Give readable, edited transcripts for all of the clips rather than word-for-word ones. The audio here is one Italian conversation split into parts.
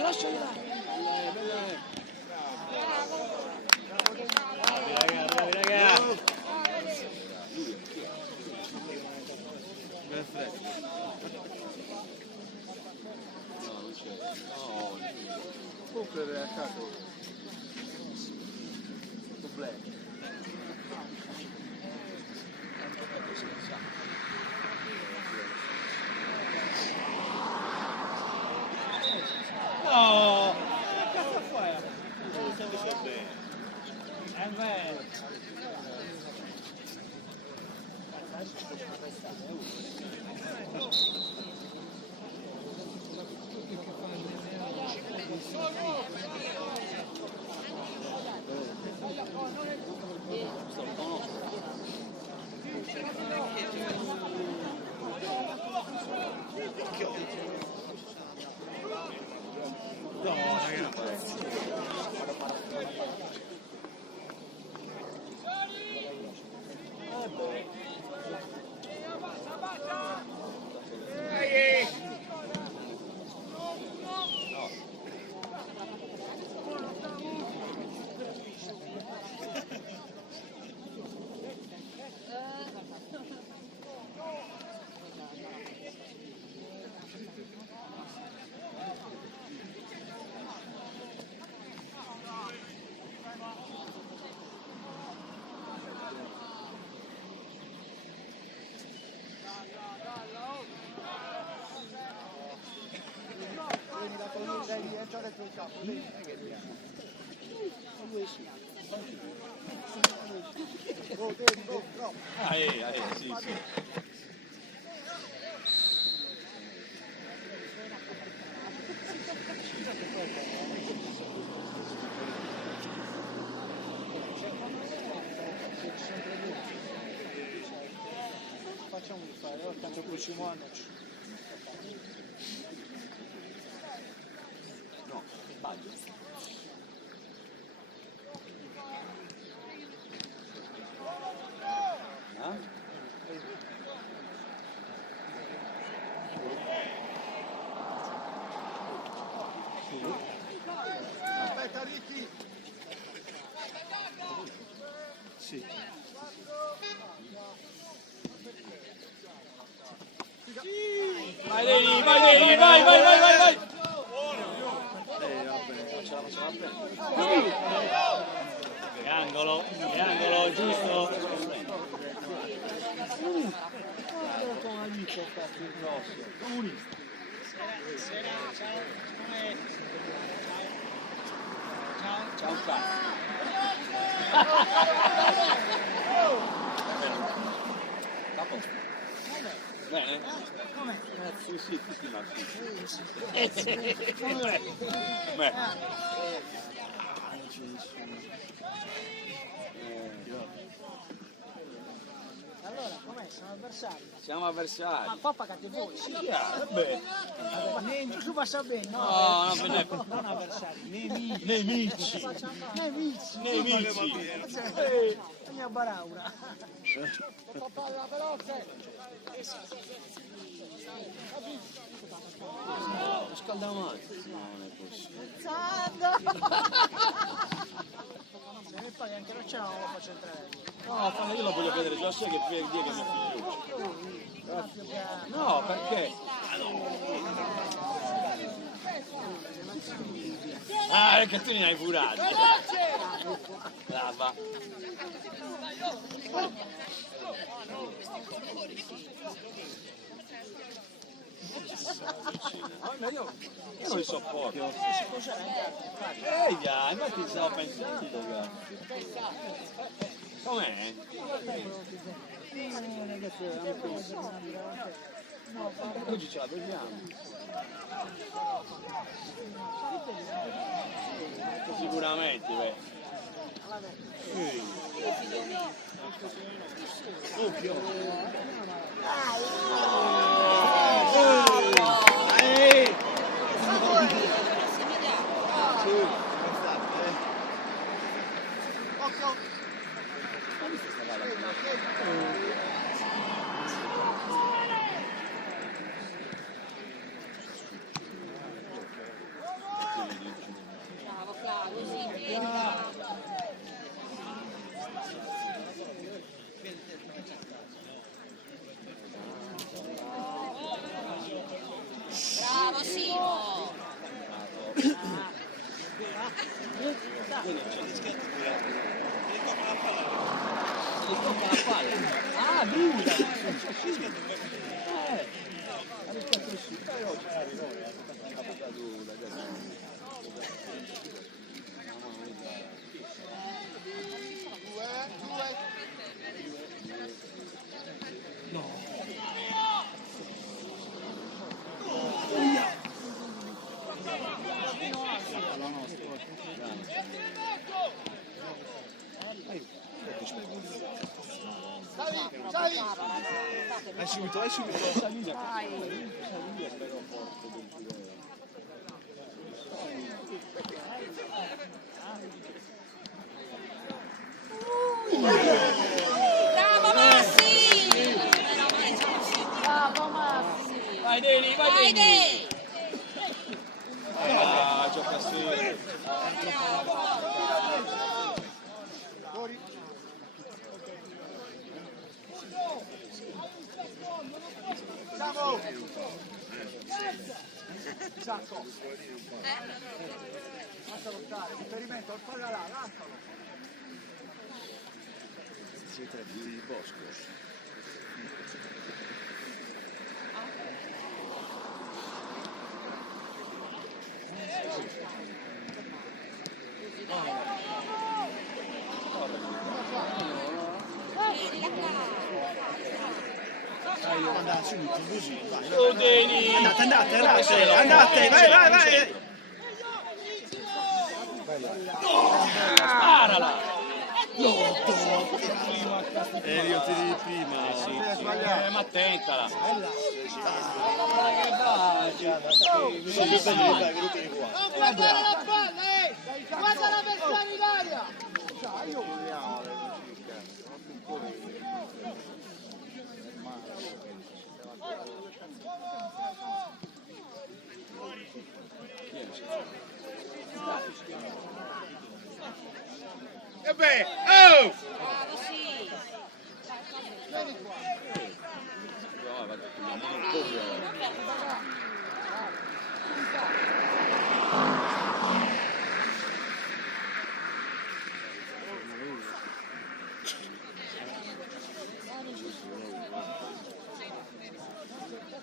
Lasciali. Comunque a caso problemi. No! Che cazzo fai? Beh. Sì. Facciamo fare, ora tanto prossimo anno. No, sbaglio. Aspetta Ricky! Sì. Vai Deli, vai! Che angolo, giusto? Ciao cazzo. Bene? Come? Cazzo sì, tutti maschi. Beh. Allora, com'è? Siamo avversari? Siamo avversari. Ma qua pagate voi? Sì. Vabbè. Tu passa bene, no? No, non avversari, nemici. La mia baraura. Scaldamano. Non è possibile. Se mi paghi anche la cena non lo faccio entrare. No, io lo voglio vedere già sai che per dire che mio figlio. No, perché? Ah, perché tu ne hai furati. Va. Ma io non li sopporto. Già, infatti stavo pensando. Com'è? Oggi ce la beviamo. Sicuramente, beh. Bravo Claudio, sì, tienila. Bravo Simo. Ah, Buda! Vai subito, vai subito. Bravo Massi! Bravo Massi! Vai Deni, vai Vai Deni! Dei! Ah, gioca su. Siamo! Sacco! Lascialo stare, riferimento, al palla là, lascialo! Siete di Bosco. Andate subito, così, vai. Su Deni! Andate, vai! Sparala! Io ti di prima. Ma tentala! Non guardare la palla, guarda l'avversario in aria! E beh, oh! Bravo sì!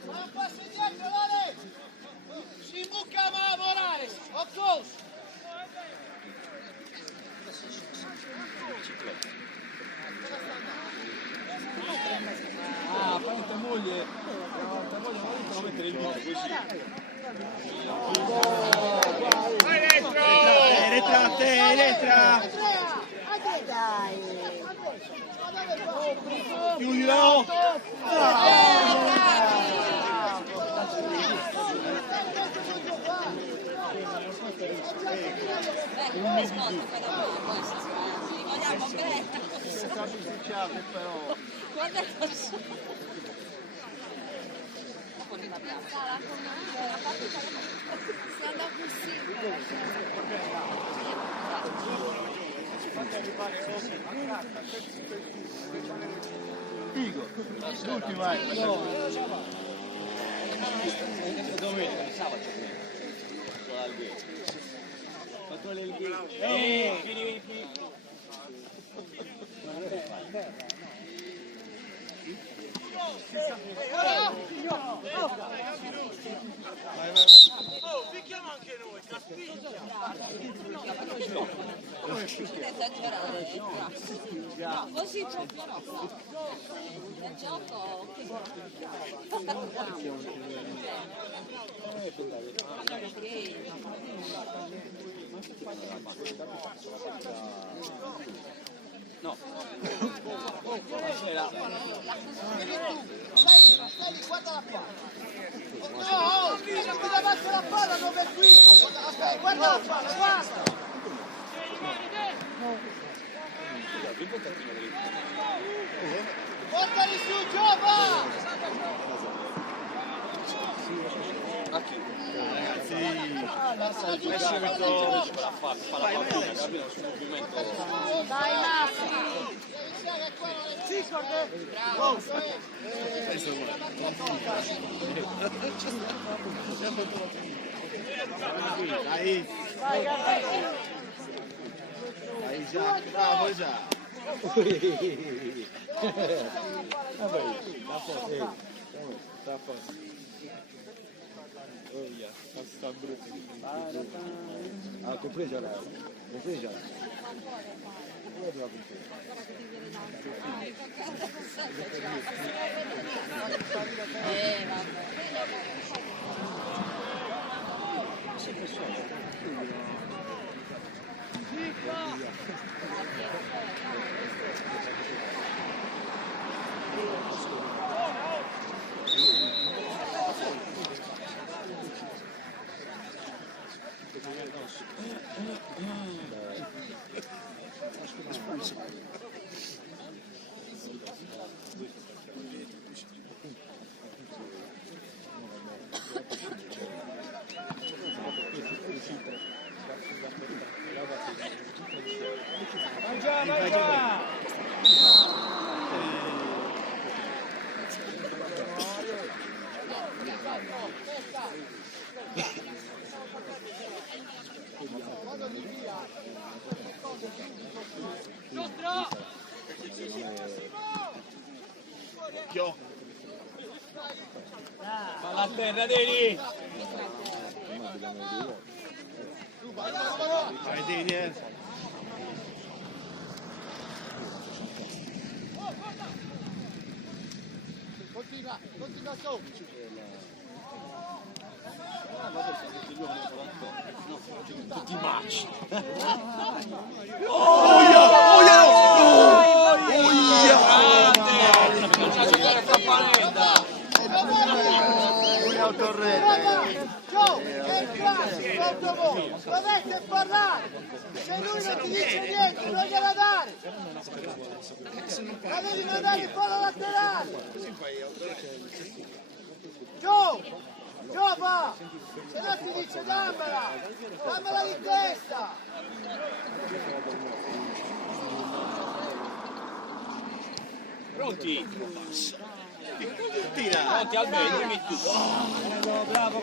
Un passo indietro, Lale! Si mucca a lavorare! Of course! Ah, fai tua moglie! Tua moglie non mettere il dito così! Vai dentro! Letra! Andrea, dai! Chiudilo! Beh, risposta per noi, poi si vogliamo bene. Guarda il corso. Si andò così. Figo! L'ultimo, vai! Domenica, di sabato. Controlla il ghiaccio. Vieni qui. Picchiamo anche noi, No, così proprio no. Nel gioco. No. C'era. Stai lì, guardala qua. No, mi davanti la palla, non per qui. Aspetta, guarda la palla, guarda. Portali su, Giova! A chi? Ragazzi, Messi metto la fa la partita, capito? Sul movimento. Vai Massi! sì, Bravo! Dai. Dai già, bravo già. Vabbè, sta posto. Oh yeah, sta brutto. Ah, compreso la. Compreso la. Dove la compreso? Palla a terra, Deni! Vai Deni, Continua su. Tutti i match! Joe, è in classe, proprio voi. Dovete parlare. Se lui non ti dice niente, non gliela dare. La devi mandare in palla laterale. Joe, va. Se no ti dice dammela. Dammela di testa. Pronti? tira. Pronti Alberto, dimmi tu. Bravo.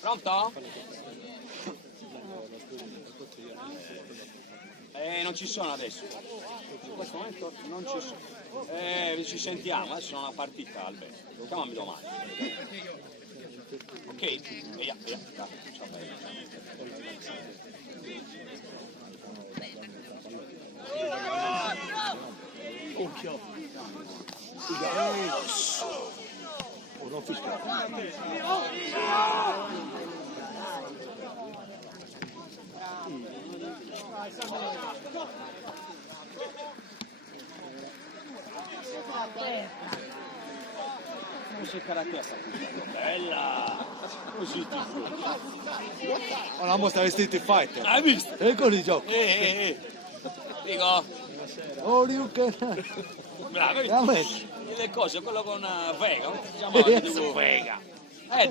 Pronto? Non ci sono adesso. In questo momento non ci sono. Ci sentiamo, adesso sono una partita Alberto. Chiamami domani. Ok? Via. Ciao, Occhio. Oh, non fischia. Come cercare la testa? Bella! Così tipo. Oh, la mostra Street Fighter. Hai visto? Ecco il gioco. Dico, Oh, Luca. bravo, Veramente. le cose, quello con Vega, come si chiama? Vega.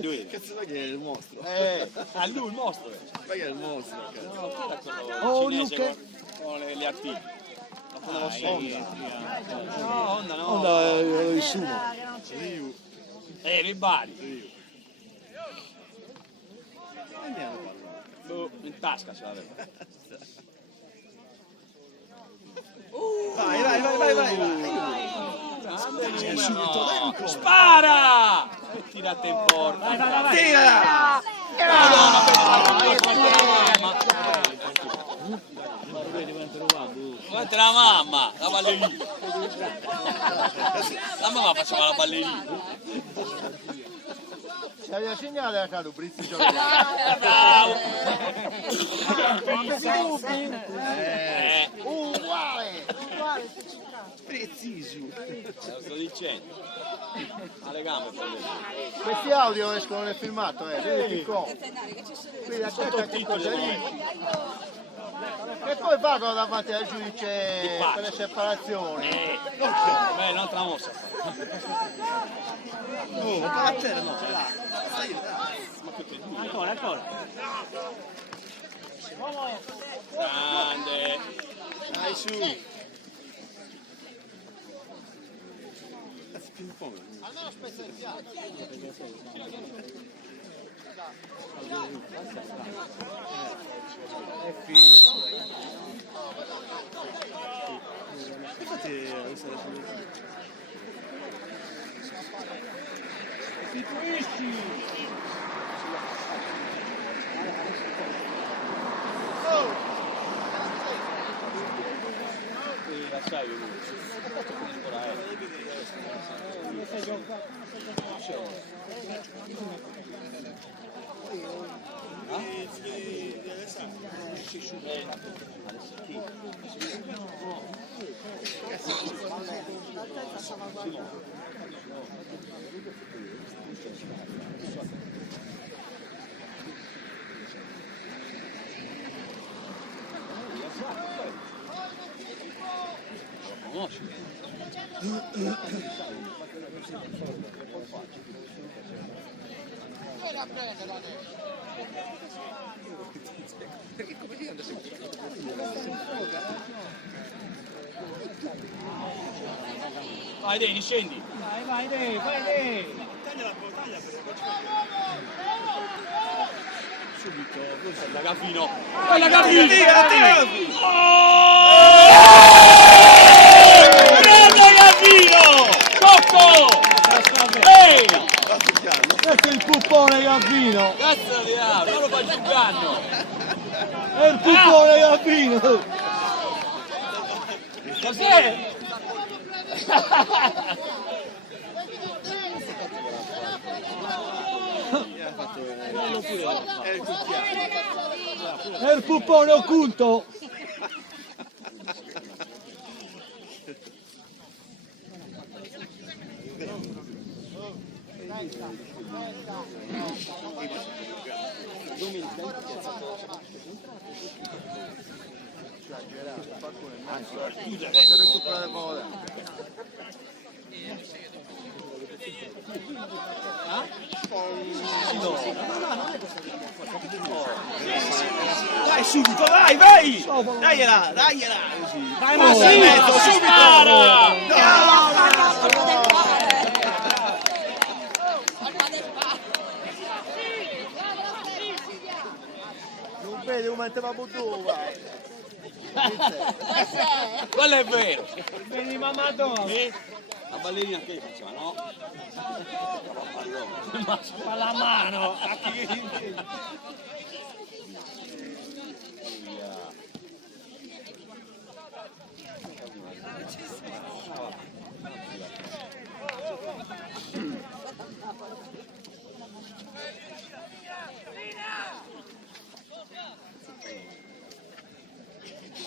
Lui. Cazzo, ma che è il mostro? A lui il mostro. Ma che è il mostro? No, chi era quello Oh, cinese Luca. con le artigli? Non lo so. No, Honda no. Onda il sumo. Mi bari. In tasca ce l'avevo. Vai. Grande. subito dentro. Spara! E tirate in porta. Tira! Guarda la mamma, la ballerina. La mamma faceva la ballerina. Ci aveva segnato a caso, Brizzi. Bravo! Uguale! Preciso. Lo sto dicendo. Alle gambe, fratello. Questi audio escono nel filmato, vedi che con. Che ci sono Quindi aspetta che cosa dici. E poi vado davanti al giudice per le separazioni. Beh, un'altra mossa. Oh, battere no. Ancora. Grande. Dai su. Almeno spezza il piatto. La sai lui. Vai Deni, scendi. Vai Dei. Subito. Guarda Gaffino. Guarda Gaffino. Tira. Grande Gaffino! Cocco! Ehi! Questo è il puppone Gabbino. Cazzo di là, non lo fai giocando! È il puppone Gabbino. Cos'è? È il puppone occulto. Posso recuperare bola. Dai subito, vai! Dagliela! Così. Dai Passa in mezzo, subito! Non vedi come te va buttava. Quello è vero! Vedi mamma Sì? La ballerina che faceva, no? fa la mano.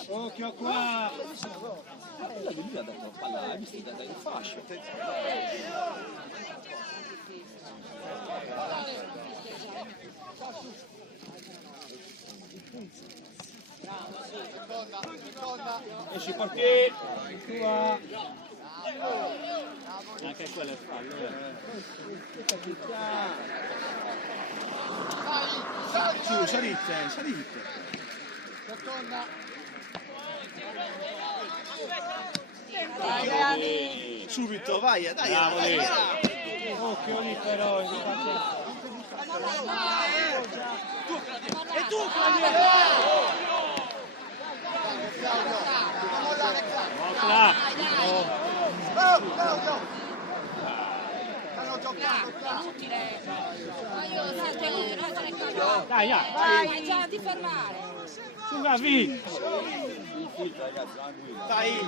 Occhio qua. La bellina ha dato palla, hai visto dal fascio? Esci partì! Qua. Anche quello è fallo, Su, salite. Subito, vai, dai! Occhio lì però. E tu, Là. Go! Dai, Vai, Gian, ti fermare. su Gavi.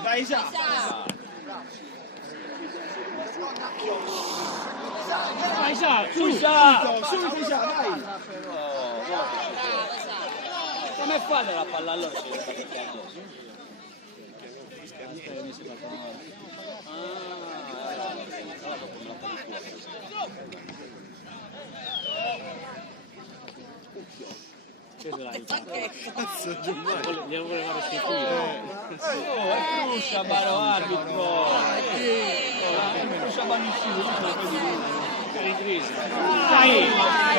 Vai già. Dai, Sa, su. Subito già, vai. Bravo, Sa. Come fate la palla allora? Glielo voleva restituire. Oh, è Cruscia, Baro, arbitro. Cruscia, Banissimo, in crisi. Dai! Vai!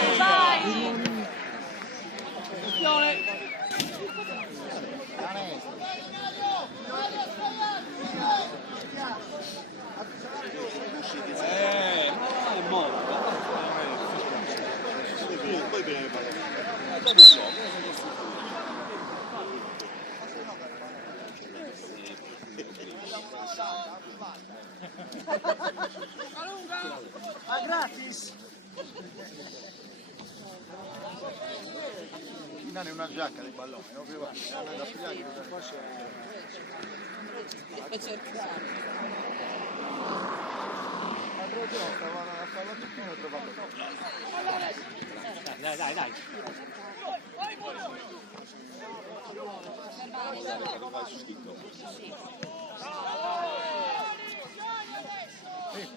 Attenzione! È morto. Poi viene il pallone. Ma gratis? Non è una giacca di ballone, no? Da pigliare E cercare. l'altro giorno stavo a fare la tuttina e ho trovato Dai.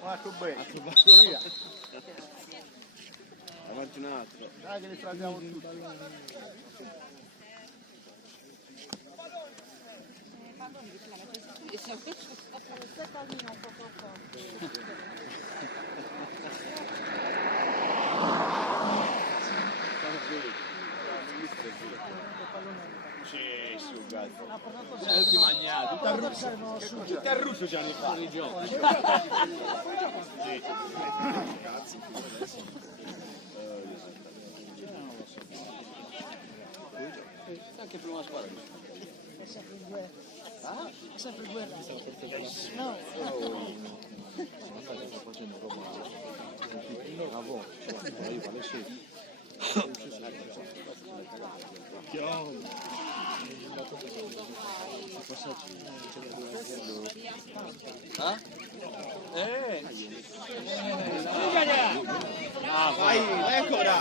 Marco bene. Via. Avanti un altro. Dai che li fraghiamo tutti. Sì, su, gatto. Tutti magnati, tutti a russo ci hanno fatto i giochi. Anche prima squadra. Sempre guerra. No. Sto facendo roba. A volte, io alle 6. Vai ancora.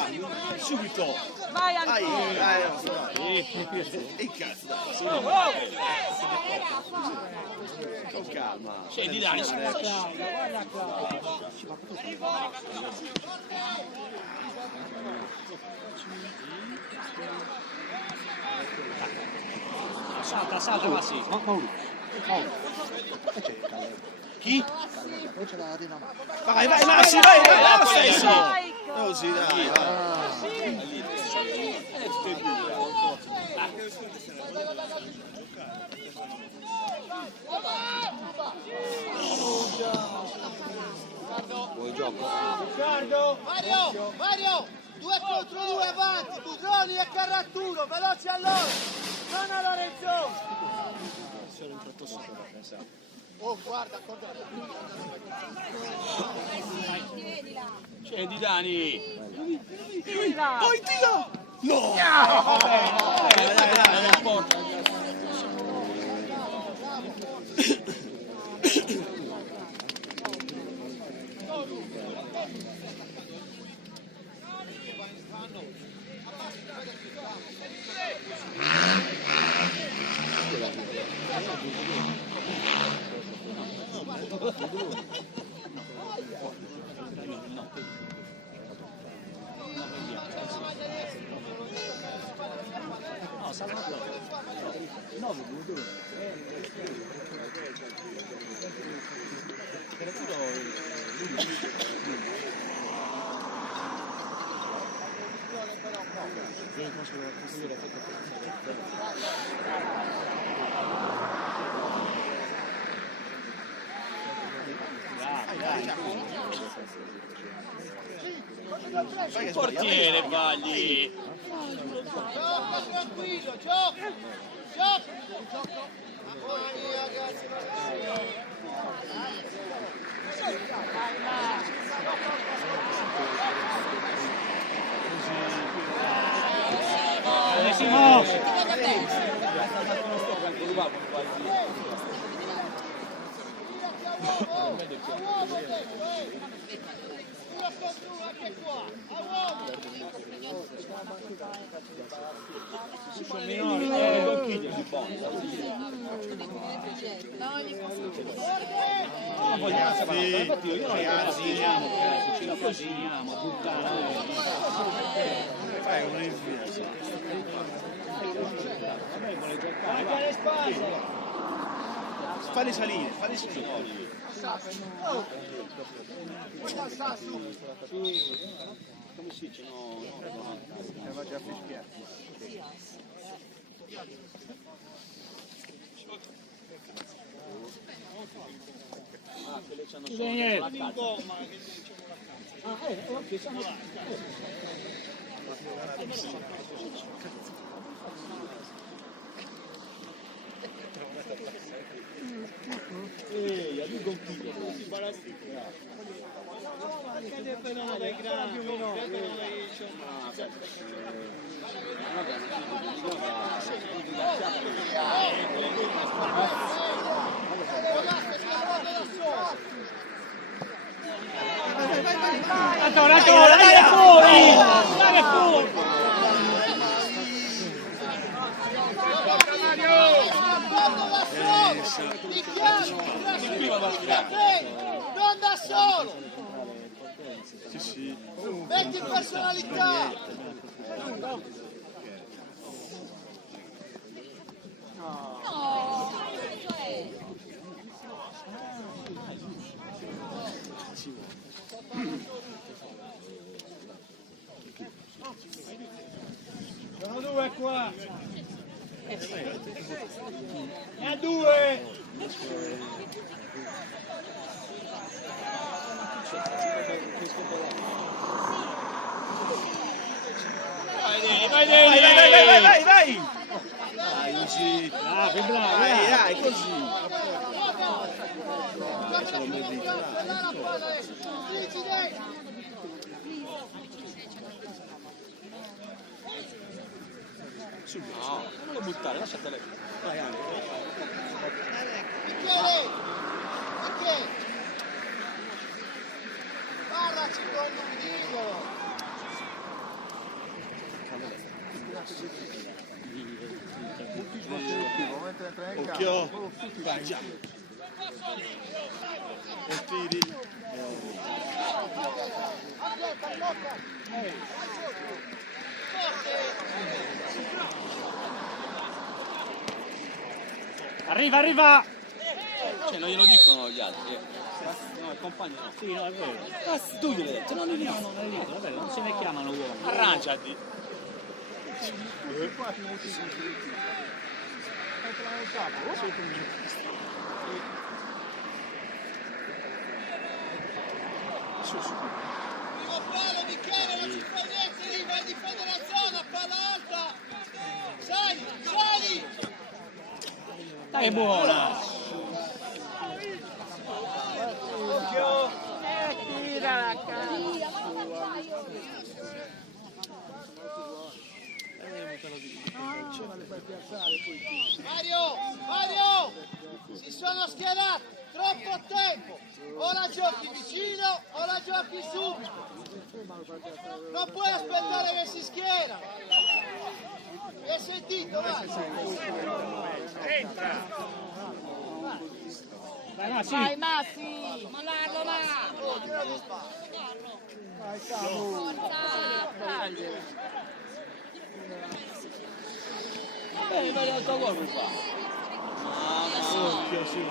Subito. Vai Vai. ancora. E cazzo, dai. Con calma. Scendi Dani, salta, ma sì. Chi? Poi c'è la Dina. Vai, Massi, vai. Così, dai. Vuoi gioco? Mario, 2 contro 2 avanti, Butroni e Carrattuno, veloci a loro, non a Lorenzo. Oh, guarda, Scendi Dani. Poi tira. No. Dai, non porta. Il portiere Bagli. Gioca tranquillo, gioca. Mamma mia, ragazzi, Così. Massimo! Fai un'influenza. Falli salire, falli salire. Come si dice? No, Va già a fischiare. quelle c'hanno solo la cazzo. Ok, sono... Ehi, a un figlio, come si balastica? Dai fuori! Dai fuori! Non da solo! Sì, sì. Metti personalità! Sono due qua! E a due! Vai! Dai, così. Ah, più bravo! Dai, così. No, non lo buttare, lasciatele. Vai anche. Perché? Parlaci con un dito! Occhio. Vai già. E tiri. Arriva! Cioè, non glielo dicono gli altri. No, il compagno no. Sì, no, è vero. Tu glielo hai detto, non li dico. No, non le dico, vabbè, non se ne chiamano uomini. Arrangiati. Primo palo, Michele, non ci fai niente lì, vai a difendere la zona, palla alta! Sali! Dai, è buona! Occhio! Tira la cara. Mario! Si sono schierati! Troppo tempo! O la giochi vicino o la giochi subito! Non puoi aspettare che si schiera! Hai sentito? Vai! Vai, Massi! Vai Massi, mandarlo là. Ma l'altro gol mi fa. Occhio, sì.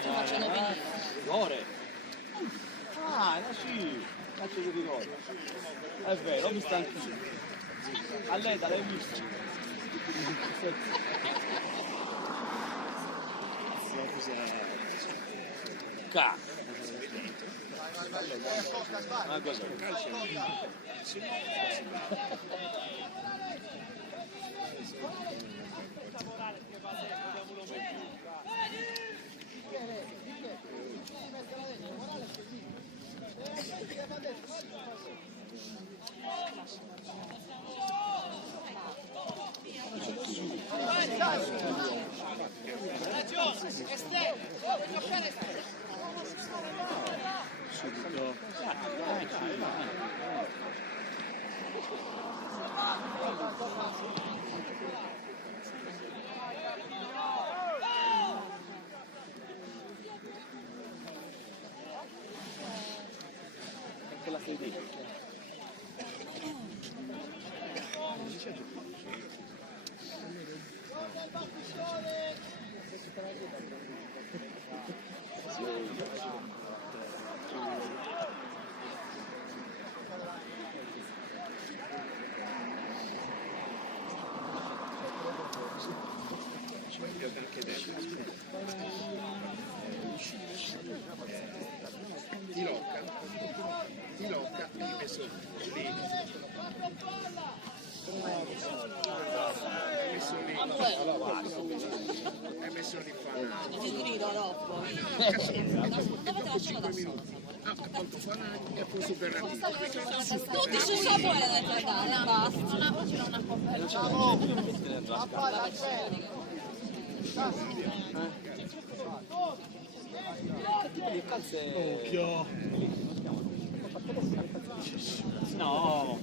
Facciano venire. Rigore. Ah, sì. Faccio di rigore. È vero, ho visto anch'io. A lei, l'hai visto? Cazzo. Ma cosa? Ti locca e hai messo lì. Hai messo lì Non ti grido troppo. Dove te lo solo da solo? e poi superlativo. Tutti sul sapore da guardare, basta. Oggi non ha confermato. A palla al centro. Occhio. No.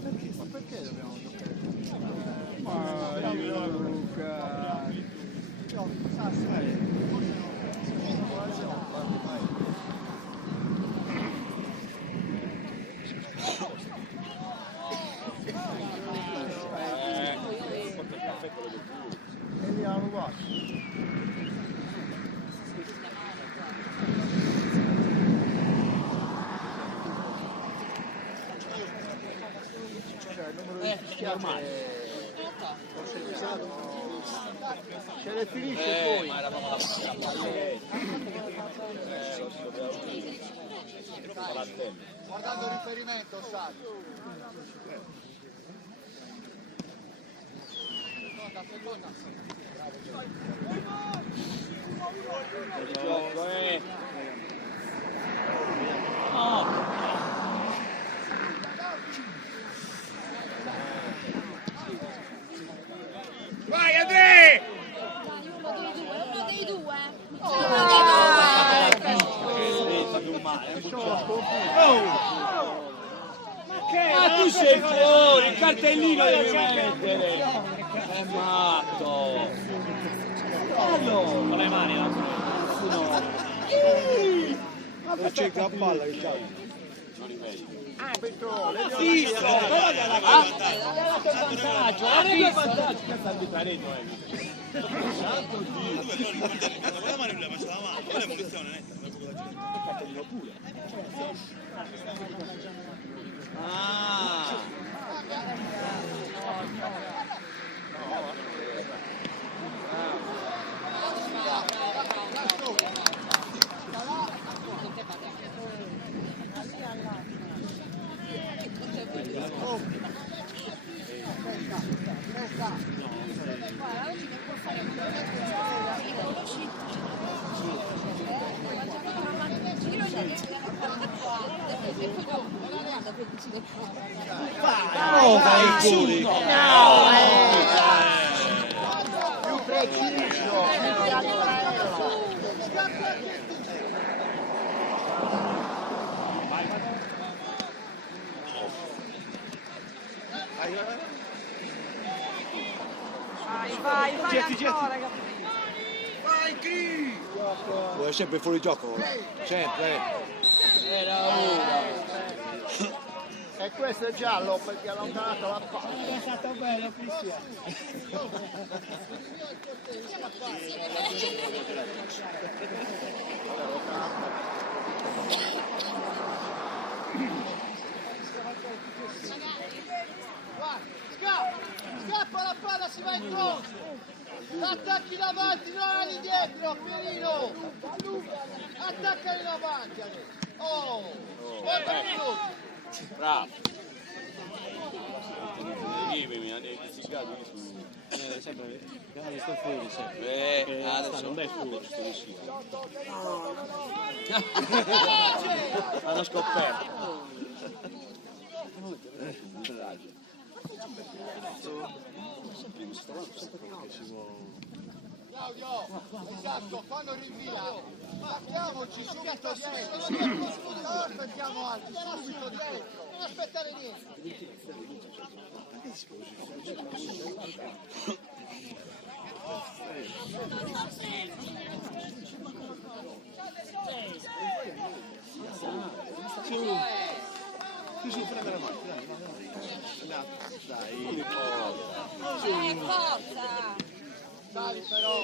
Ce ne finisce poi. Ma era proprio la Guardando il riferimento, sai. Vai Andrea! Uno dei due. Ma tu sei fuori, il cartellino devi mettere! È matto! Fallo! Con le mani, no? Ma c'è la palla che c'ha. Visto! Però gli ha dato il vantaggio! Ha dato il vantaggio! Che sta di Pareto, Santo Dio! La mano lui ha messo la mano, quella è munizione netta. Il cartellino pure! Ah! Oh, dai, fuori! Più preciso. Vai ancora, Vuoi sempre fuori gioco? Sempre. Era uno! E questo è giallo perché ha allontanato la palla. È stata bella, Cristian. Scappa la palla, si va in cross. Attacchi davanti, non ali dietro, Pierino. Attacca in avanti adesso. Oh, Bravo! Mi hanno identificato su... Sempre, che sto fuori, sempre. Adesso non dai fuori. sto uscito. Hanno scoperto. Claudio, esatto, quando rinvia, battiamoci subito dietro. Non aspettiamo altri, subito dietro. Non aspettare niente. forza! Dai però.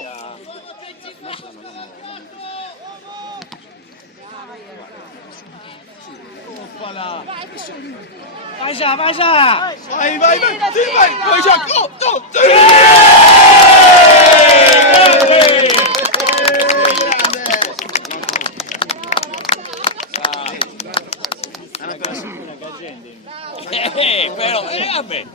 Oppala. Vai già, vai già! Vai, vai, vai! Sì, vai! Vai già! Oh, oh, sì! Però, vabbè.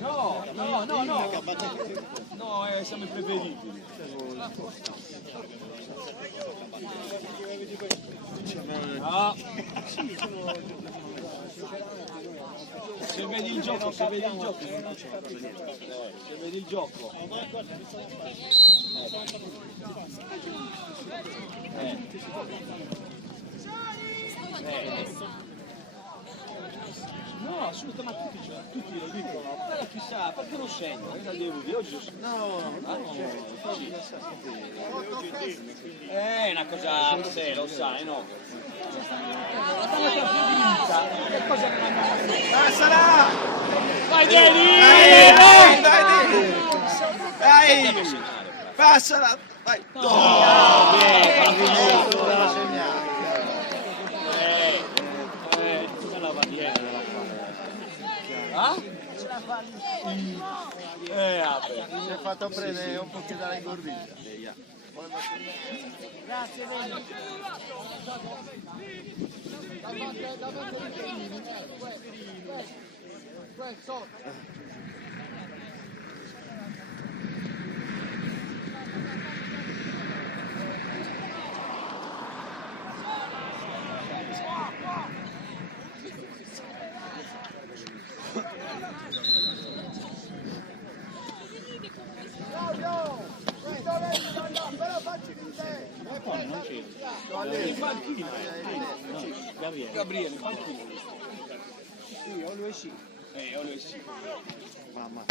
No, no, no, no. No, siamo i preferibili. No. Se vedi il gioco, se vedi il gioco. Se vedi il gioco. No, assolutamente tutti lo dicono, però chissà, perché non segno? Cosa devo dire? Oggi no, è una cosa, se lo sai, no? Passala! Vai Dani! Dai! Passala! Vai! Vabbè. Si è fatto prendere un po' dalla ingordigia. Grazie, Dani. Gabriele, panchino. Sì, always sì. Always sì. Mamma,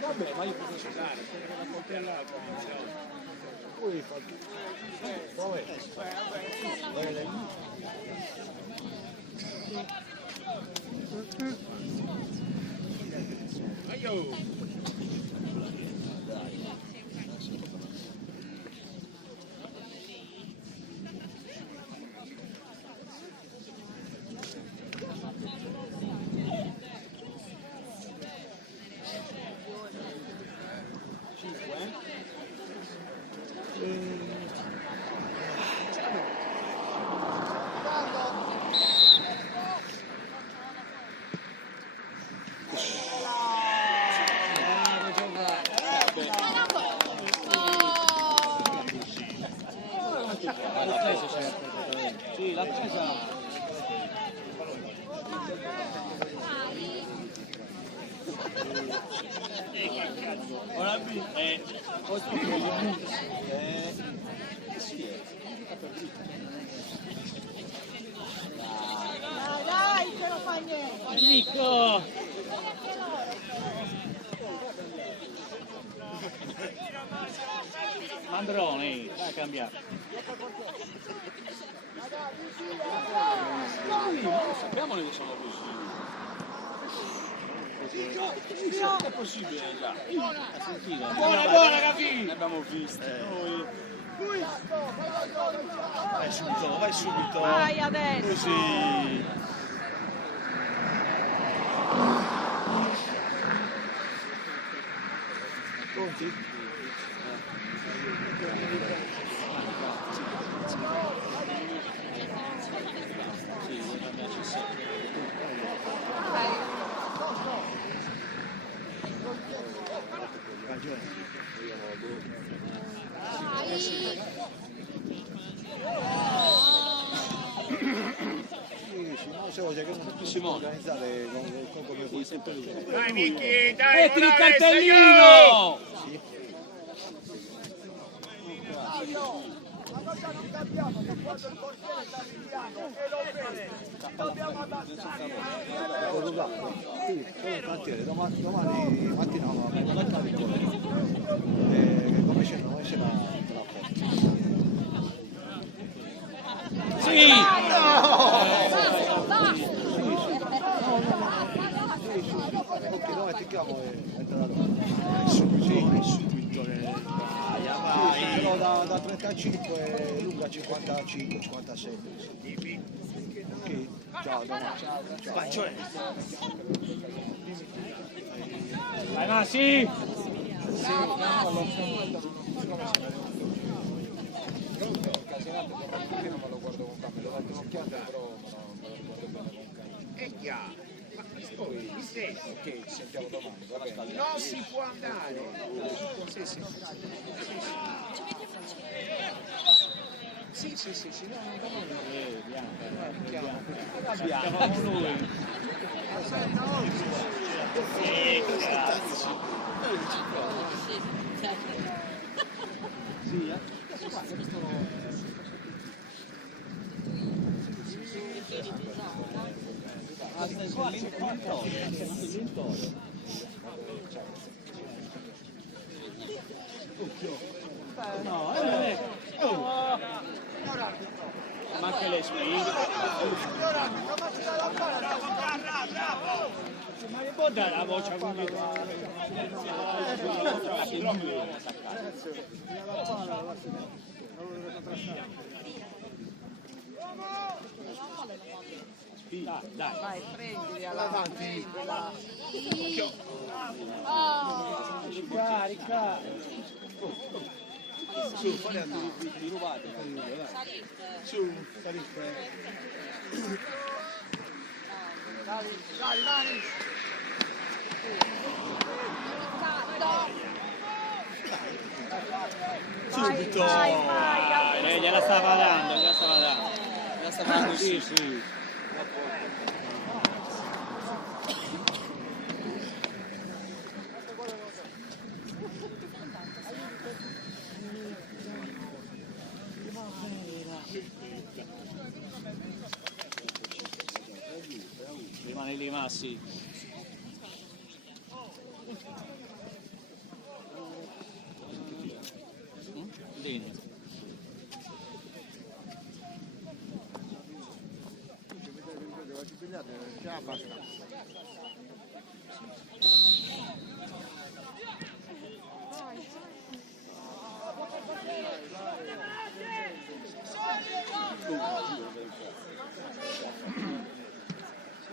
Vabbè, ma io posso giocare, perché la coltellata. Poi sì, l'ha presa. Ora qui è posto che Dai, ce lo fa niente. Nico! Mandroni, dai a cambiare. Sappiamo che sono così. È possibile già. Buona, buona, capì! Ne abbiamo viste. Vai subito, vai subito! Vai adesso. Così! Pronti? che non si può organizzare come voi sempre lui. Dai Vicky, dai, Metti il una vez, cartellino! Ma noi non capiamo che quando il portiere sta rinviando e lo vede, dobbiamo abbassare. Sì, sono il cantiere, domani mattina vengo da carico e come c'è non c'è la porta. Sì! Ok, dove ti chiamo e entra da dove? Subito Però da 35 lunga 55, 57. Ok, ciao, domani. Vai Massi! È chiaro. Ma poi, mi senti? Ok, ci sentiamo domani, va bene. Non si può andare. Sì, no, Abbiamo noi! No, ma anche le spine. Ma ne può dare la voce a quelli dai. Vai, prendili avanti. Carica. Su, fai di rubate. Su, salite. Dai. Subito. Gliela stava dando. Sì. Rimane lì Massi. Legno. Già basta.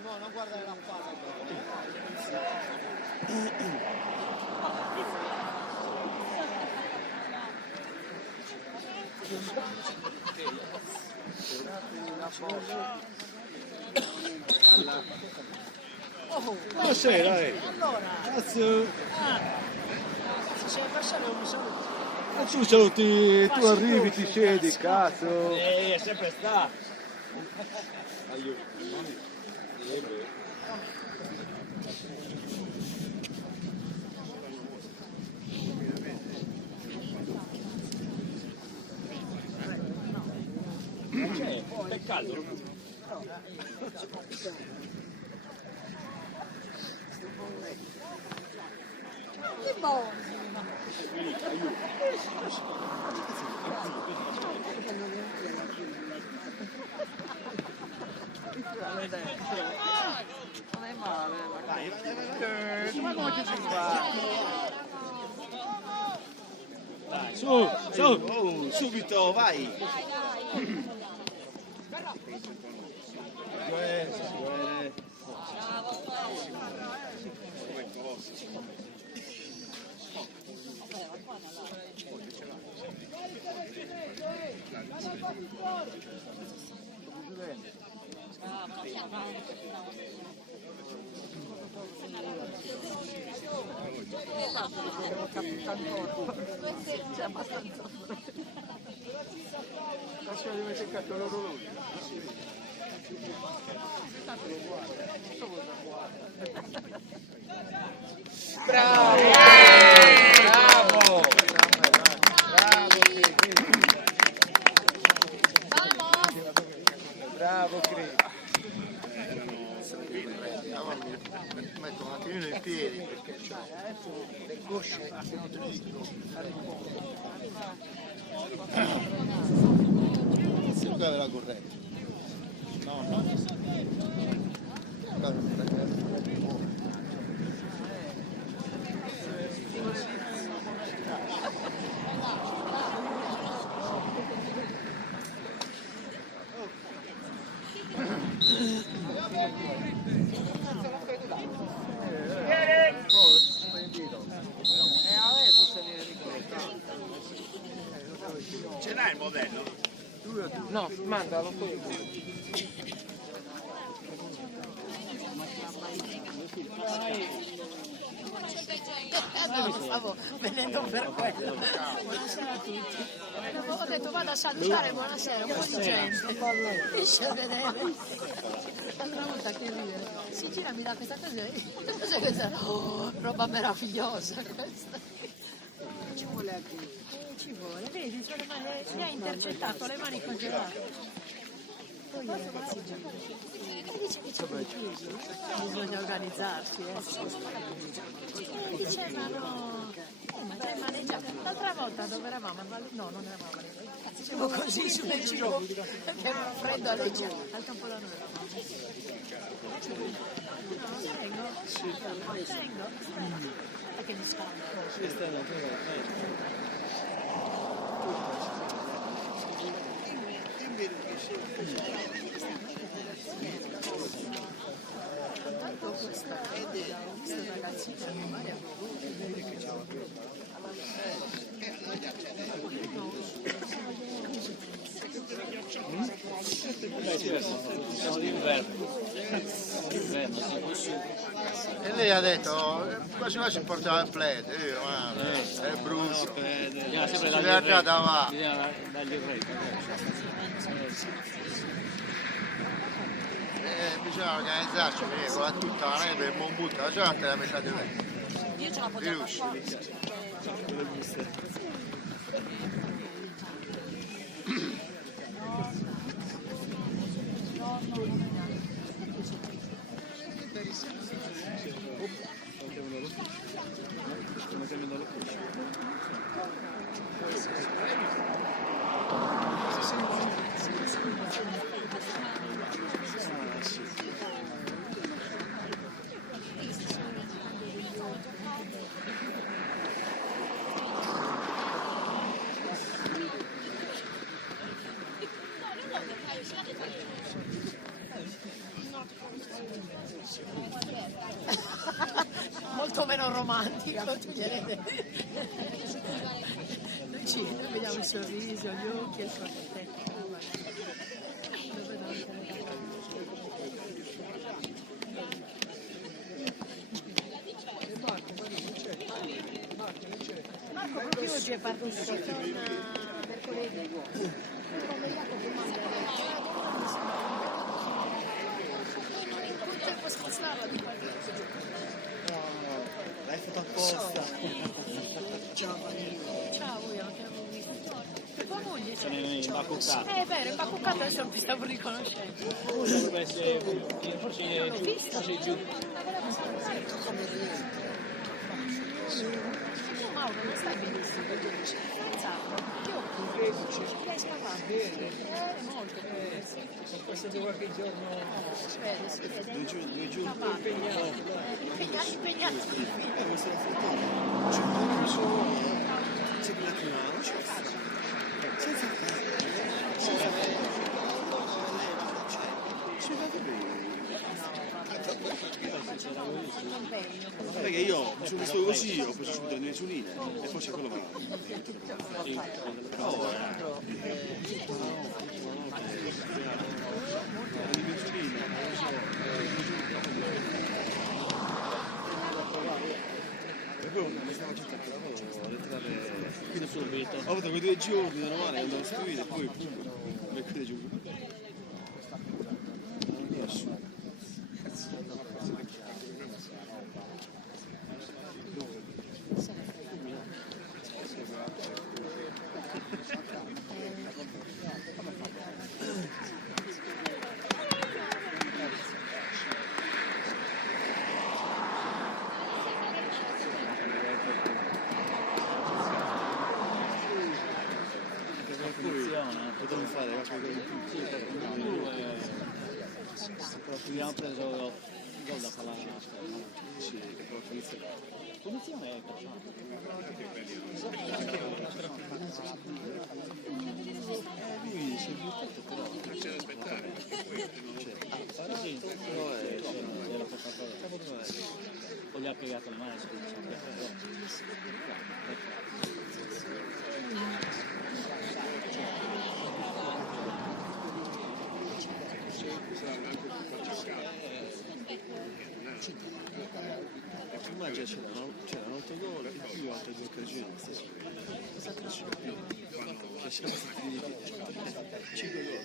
No, non guardare la palla. Buonasera, Cazzo. Tu saluti, tu arrivi, ti siedi, cazzo. È sempre stato. Peccato. Che buono! Non è male, ma come ti si fa? Dai, su, Subito, vai. C'è abbastanza. Adesso devi cercare l'orologio. Bravo! Bravo! Bravo Cri. Metto un attimino i piedi perché le cosce sono dritto. Qua era corretto. No. Ce l'hai il modello? No, mandalo poi. Stavo venendo per quello. Buonasera a tutti. Ho detto vado a salutare, buonasera, un po' di gente. Riesce a vedere. L'altra volta che ridere. Si gira, mi dà questa cosa. Cos'è questa? Oh, roba meravigliosa questa. Ci vuole anche. Ci vuole, vedi, sono le mani, mi ha intercettato le mani congelate. Poi ragazzi, dice che c'è più chiuso, bisogna organizzarsi, dicevano, ma c'è maneggiato, l'altra volta dove eravamo, no, non eravamo, facevo così sulle giro, perché era freddo alle giro, al Campodanno eravamo. No, tengo, perché mi scappo. Questa ragazzina Siamo d'inverno. E lei ha detto, quasi quasi portava il pled, è brutto. Si deve davanti. Bisogna organizzarci con la tutta la neve e non butta la gente la metà di lei. Io ce l'ho appoggiata qua. molto meno romantico, tu gliene noi vediamo il sorriso, gli occhi e il Marco proprio oggi è partito con mercoledì tempo spostarla di qualche L'hai fatto apposta. ciao, io che avevo visto. E tua moglie c'è? In Bacuccato. È vero, in Bacuccato adesso non ti stavo riconoscendo. Dovrebbe essere, forse giù. No, Mauro, non stai benissimo. Forzato. Gli occhi. Li hai scavati. Molto. Sono passato qualche giorno. Vedi, si vede. 2 giorni. Impegnati. Questa è la foto. C'è un po' c'è quella che non c'è. Guarda che io mi sono visto così, ho preso subito le insuline e poi c'è quello e poi mi stavo cercando quindi subito ho avuto quei 2 giorni da male, andavo a scrivere e poi mercoledì giù. abbiamo preso gol da palla nostra. Sì, con punizione. Punizione è Lui si è buttato però. C'è da aspettare. sì, Però era fatto o gli ha piegato le mani, Prima già c'era un autogol e più altre due occasioni. Che siamo stati di 5 gol.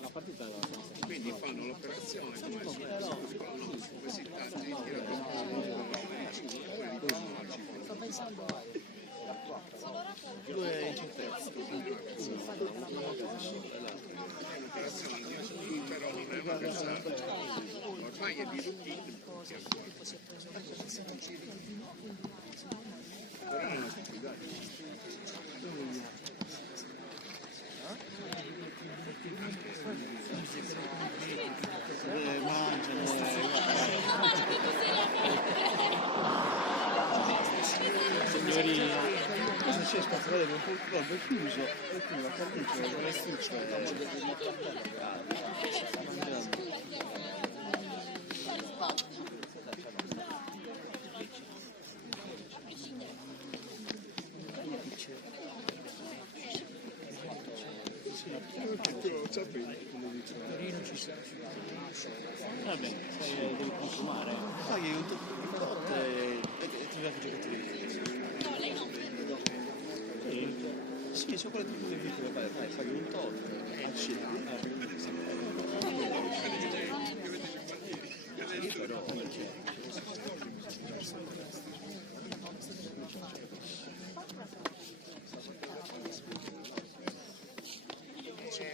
la partita era Quindi fanno l'operazione come così tanti Sto pensando Due incertezze. però non è una cazzata. Ormai è di routine. signori, Cosa c'è spazio? Vedete un po' il club è chiuso e quindi la partita è va bene, devi consumare. paghi un tot e ti dà giocatori. Sì, sono quelle tipo di piccole, paghi un tot, accendi.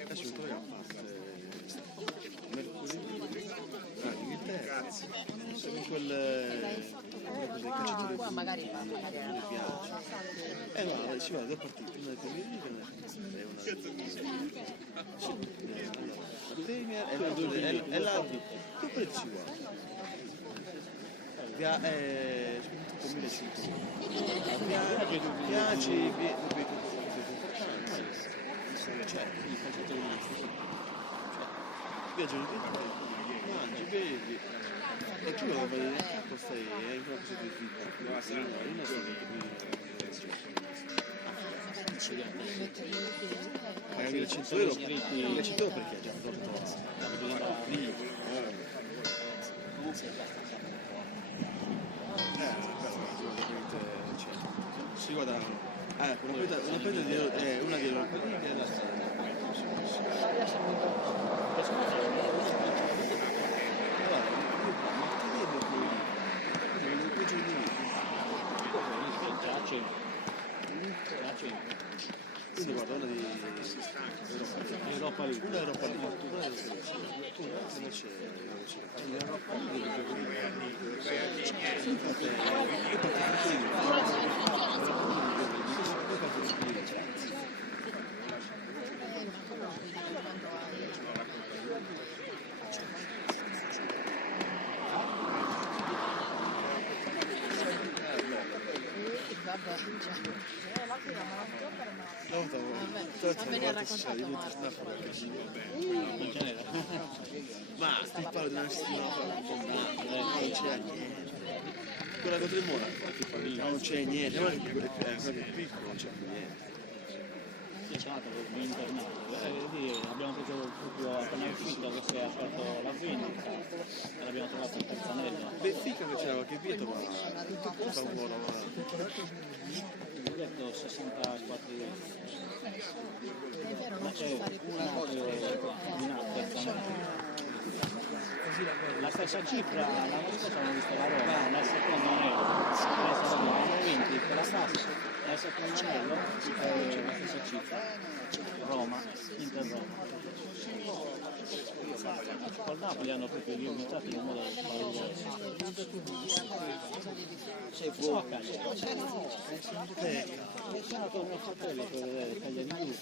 Adesso poi a parte mercoledì in Inghilterra, siamo in quel qua magari guarda, ci vado 2 partite, una del Premier League e una la Premier e l'altro, che prezzo ci vuole? Soprattutto 1500. Piace, cioè, i calciatori viaggiano di mangi, bevi e tu lo vai in campo stai in una cosa di figlio io non sono 1100 euro perché ha già prodotto si guarda una di loro quindi guarda una di Europa League. una Europa League, una invece l'Europa ma ti parlo di una settimana non c'è niente. Quella contro il Monaco non c'è niente, guarda che quello è piccolo, non c'è più niente. Abbiamo preso proprio appena uscito che si è aperto la vendita e l'abbiamo trovato in Pizzanello. Benfica che c'era qualche biglietto ma tutto buono, Ho detto 64 euro. Ma c'è una la stessa cifra, la volta abbiamo visto la Roma, nel secondo anello, 20 per la pasta, nel secondo anello la stessa cifra. Roma, Inter-Roma. Col Napoli hanno proprio limitato in modo pauroso. Sei fuori. Sono andato con mio fratello per vedere Cagliari Juve,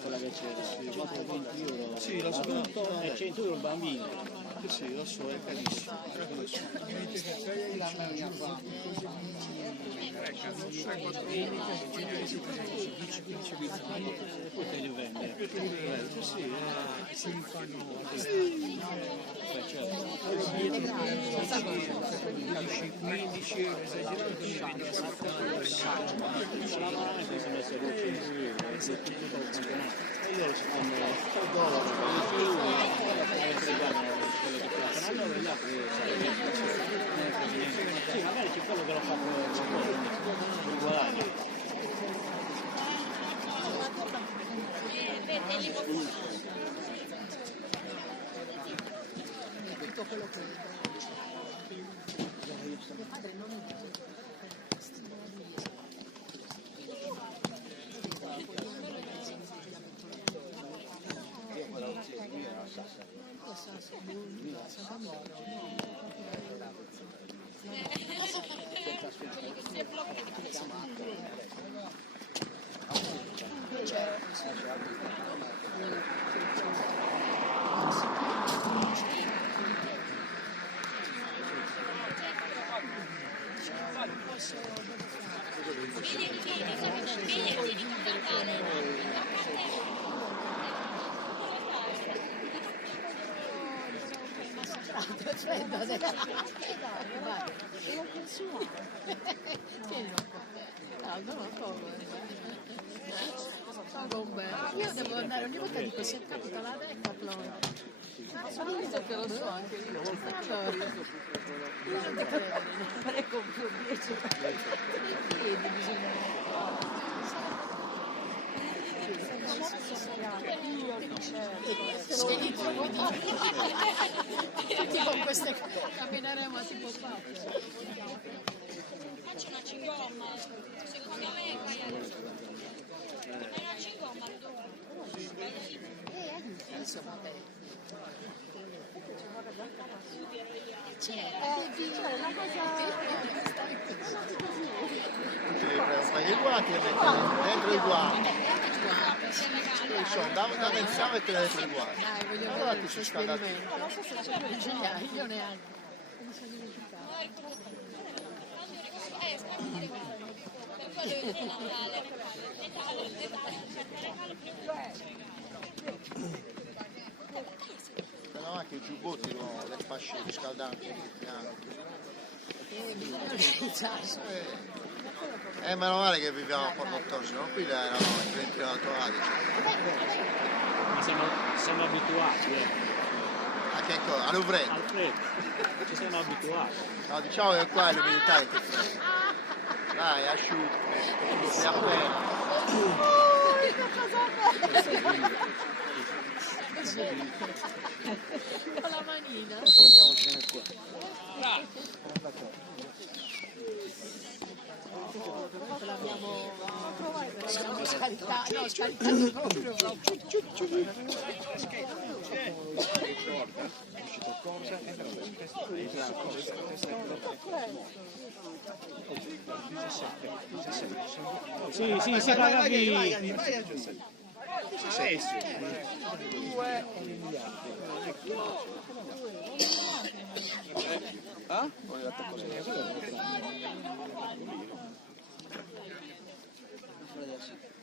quella che c'era, 20 euro Sì, lo so. adulto e 100 euro il bambino. Sì, lo so, è carissimo. E poi te li vende. Si rifanno. Beh, certo. 15 euro esagerato, mi vendono 70 Solamente si è messo a 100 euro, e tutto il campionato. E loro si fanno $1. Quello che piacciono a loro, gli altri sì, magari c'è quello che lo fa per guadagno. Tutto quello che io devo andare ogni volta dico se capita la Decathlon che lo so anche io allora io non ti credo ne compro 10 piedi tutti con queste cammineremo tipo qua. Faccio una cingomma, secondo me una cingomma Insomma, Un paio di guanti e mettere dentro i guanti. Da pensare e mettere dentro i guanti. dai, voglio Allora vedere ti questo ci scaldati. esperimento. Io neanche. Però anche i giubbotti con le fasce riscaldanti. Meno male che viviamo a Porto Torso, no? Qui eravamo in Trentino Alto Adige. Ma siamo abituati, A che cosa? A Luvretto. al freddo. Ci siamo abituati. No, diciamo che qua è le militari che dai, asciutto. Si aperto. Con la manina. L'abbiamo scaldato, no, scaldato proprio. Sì, ragazzi.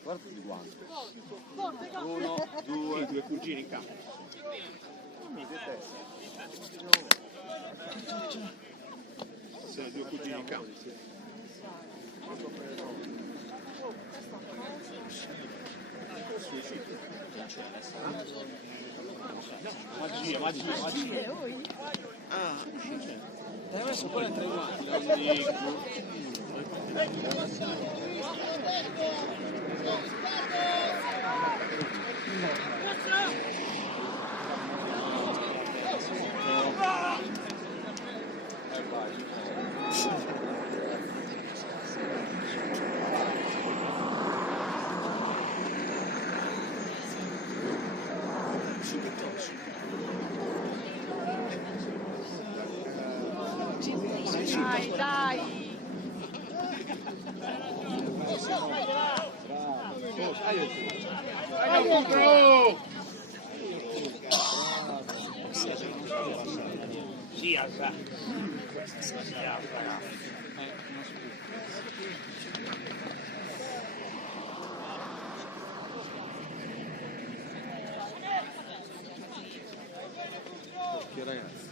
Guarda il guanto. 1, 2, due cugini in campo. Sono due cugini in campo. Magia. Hai messo poi tre guanti. Dai, dai. Sì, alza. Che ragazzi.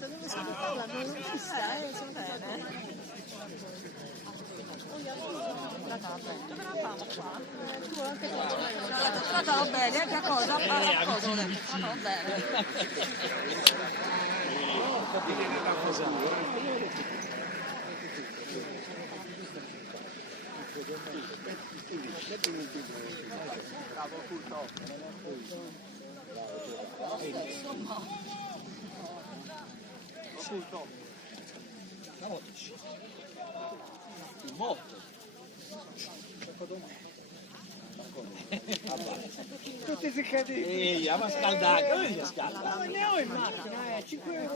Dove sono parlando? Non ci sta, sono bene. La tabla. Dove la famo qua? Ci vuole anche qua. Trattalo bene, anche a cosa? A cosa? Trattalo bene. Un botto. Tutti seccati. Ehi, ma scaldare, come si scalda? Ma ne ho in macchina, 5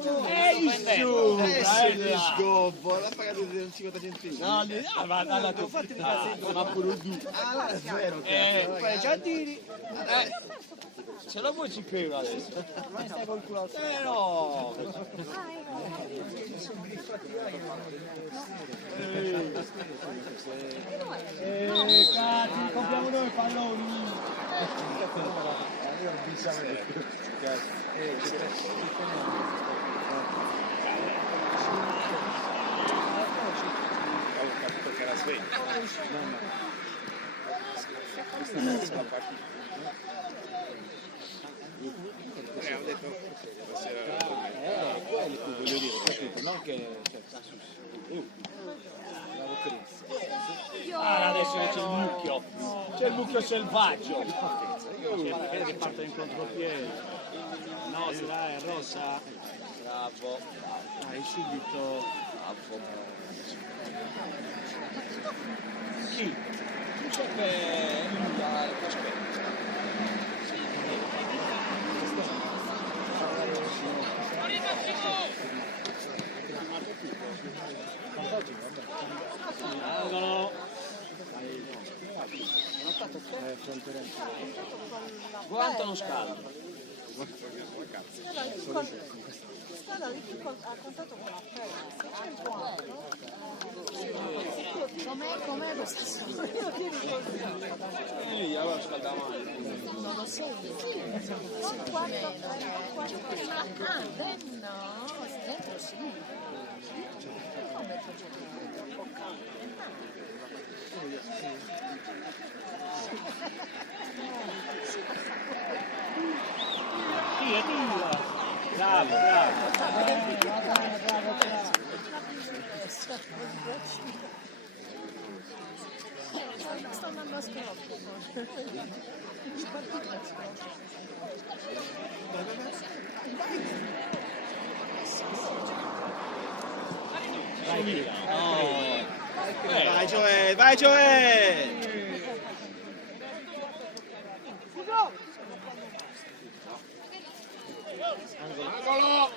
euro. Che sgobbo, l'ha pagato 50 centesimi. No, ma alla tua ma pure tu. Ah, è vero, Poi Giardini. Ce la vuoi 5 euro adesso? Ma stai col culo alzato. No! Cazzo, compriamo noi i palloni. Quello che voglio dire, capito? Non che... Bravo Chris. Ah, adesso c'è il mucchio! C'è il mucchio selvaggio! Vedi che parte in contropiede. No, dai, è rossa. Bravo! Dai, subito. Chi? Giuseppe Luca, aspetta. Angolo. Quanto non scalda? Guarda, ha contato con la festa. Com'è questa storia? Lì, allora scalda male. Non lo so. Un quarto. Ah, dentro no, dentro sì. Come troppo Tira, tira. Bravo, bravo. Sto andando a scrocco. Vai, tira. Vai Gioè, vai Gioè! Angolo!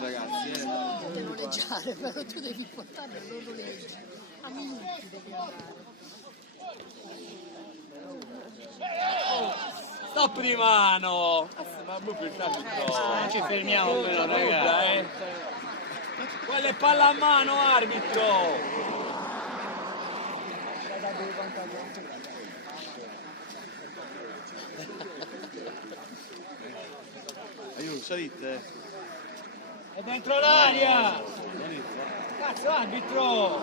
Ragazzi, Devo noleggiare, però tu devi portare il loro legge. A minuti devi andare. Stop di mano! Ma proprio il arbitro! Ci fermiamo però, ragazzi. Quella è palla a mano, arbitro! aiuto, salite. È dentro l'aria! Cazzo, arbitro!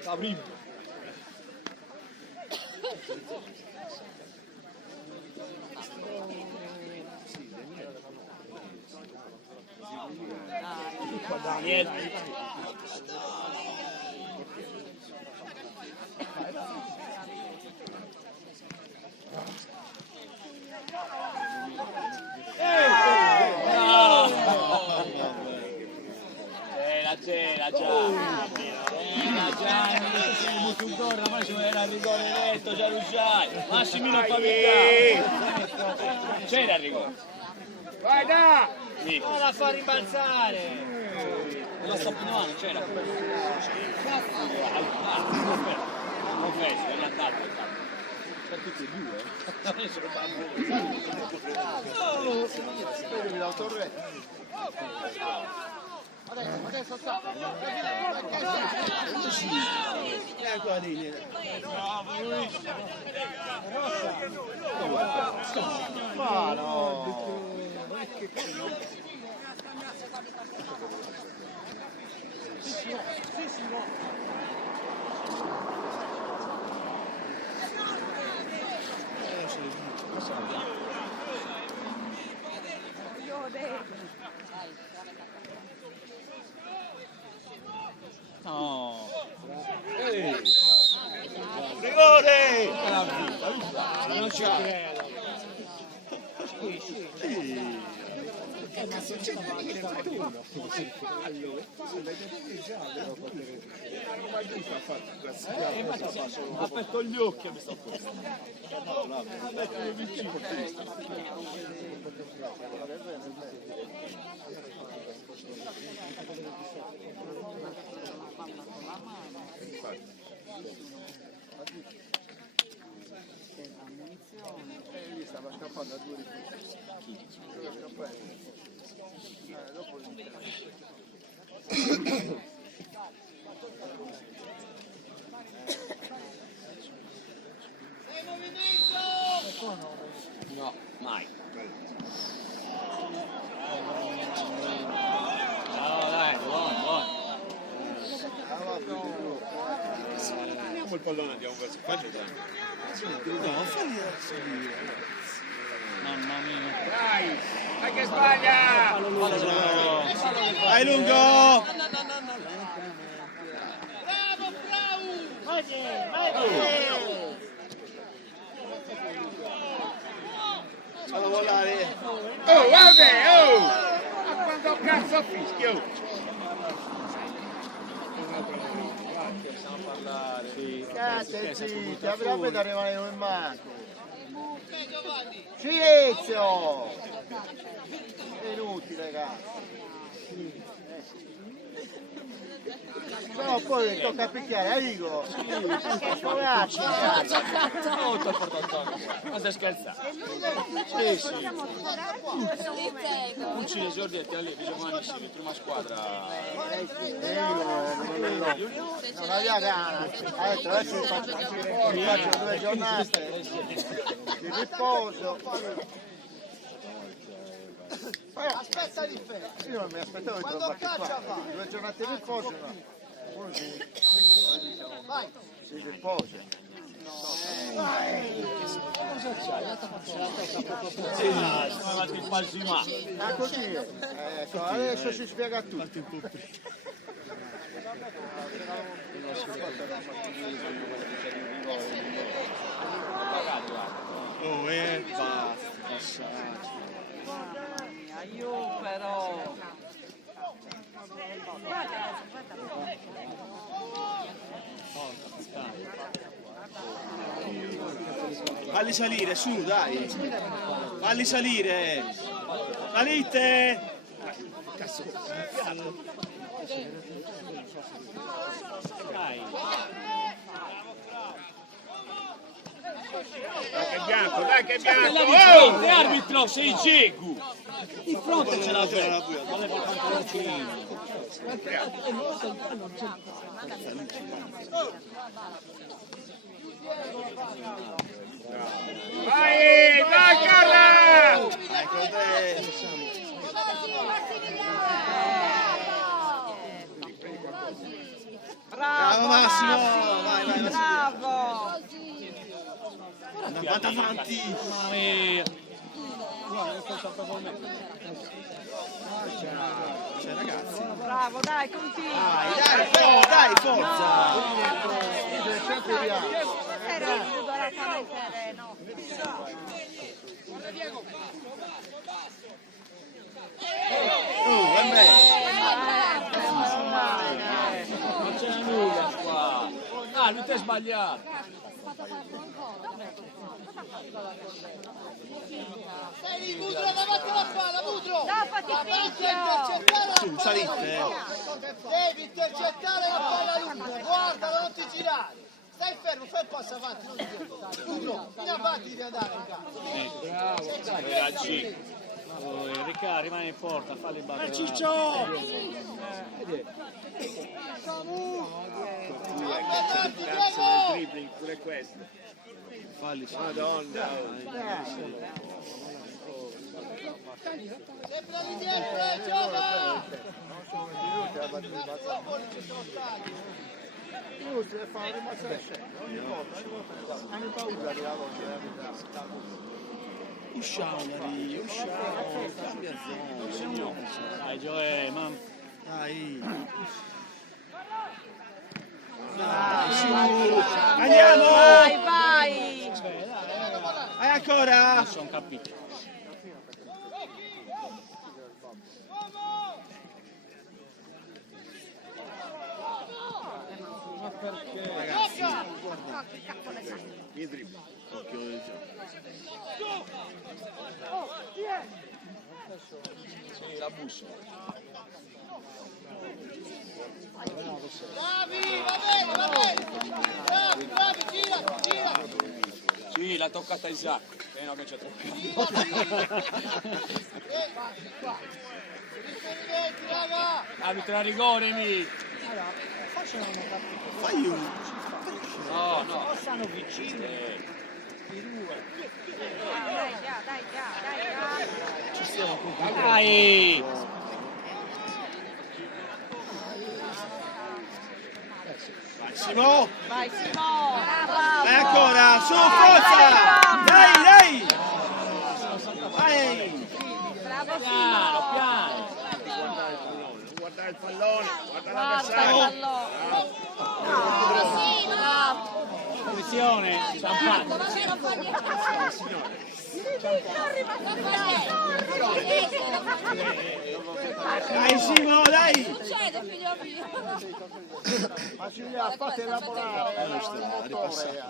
Sabrim! Niente! c'era Gianni, siamo sul gol, ma ci era il rigore netto, già Rugiai, Massimino Favilla, c'era il rigore. Vai da! Non la fa rimbalzare. La sto provando, c'era. Non penso, è andato. Per tutti e due. Speri la torre. Adesso sta. Ecco la linea. Bravo Luis. Ma no. No. Rigore! Non ci credo. Aspetto gli occhi, mi sto Stava scappando a due dopo No, mai. No, dai, buono. Prendiamo il pallone e andiamo verso qua. No, falli Mamma mia. Dai che sbaglia! Vai lungo! Fallo volare! Oh, vabbè, oh! Ma quando cazzo fischio? Cazzo, zitti, avrebbe da rimanere come Marco. Silenzio! È inutile, ragazzi. No, poi tocca picchiare, Aigo. Ragazzi, Molto portato. Ma stai scherzando? Non ci esordienti a lì, giovanissimi, prima squadra. non aveva gana. Ha detto, adesso vi faccio 2 giornate di riposo. Aspetta di fe. Io non mi aspettavo di trovare qua. 2 giornate di riposo, no. Uno si riposa. Sono andati in palsima. Ah, così è. Ecco, adesso si spiega tutto. Oh, basta. Aiuto però. Falli salire, su, dai. Falli salire. Salite. Cazzo. Dai. Dai che è bianco, dai che è Là bianco! di Oh! fronte, arbitro, sei Gegu. Di fronte ce l'ha già. Vai, dai Carla! Ecco te. Bravo Massimo. Vai. Bravo. Vada avanti. Mamma mia. Cioè ragazzi. Bravo, dai, continua. Dai, forza. Era rigorosamente sereno. È me. Dai, non ti hai sbagliato. Stai lì, Budro, davanti alla palla, Budro! Fatti Devi intercettare la palla lunga, guardalo, non ti girare! Stai fermo, fai il passo avanti, non ti girare. Budro, in avanti devi andare in campo. Riccardo rimane in porta, falli battere. Dribbling pure questo. Falli, Madonna. Sempre lì dietro, gioca! usciamo, cambia zona. Dai Gioè, mamma. Dai. Andiamo! vai! Vai ancora! Non sono capito. La bussola. Bravi, va bene! Bravi, gira! Sì, l'ha toccata Isaac. No, che c'è troppo. Riferimenti, raga! Arbitro a rigore, mi. Fai un. No. Stanno vicini. Dai. Ci stiamo complicando. Dai! Simo! Vai Simo! Vai ancora! Su, forza! Dai! Vai! Bravo Piano, Simo! piano. Guardare il pallone! Guarda Guarda l'avversario! il pallone! Posizione, champagne. Ma che non fa niente! Dai Simo, dai! Succede, figlio mio! Ma Giulia, fate elaborare il motore.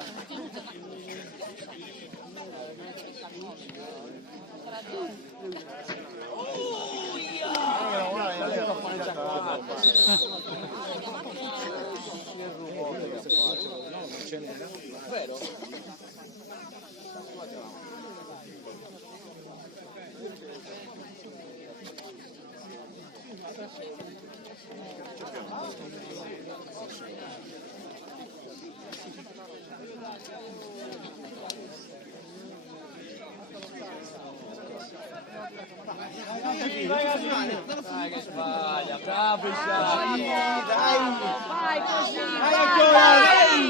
Dai che sbaglia, bravo Isaac. Vai così! Vai ancora, dai!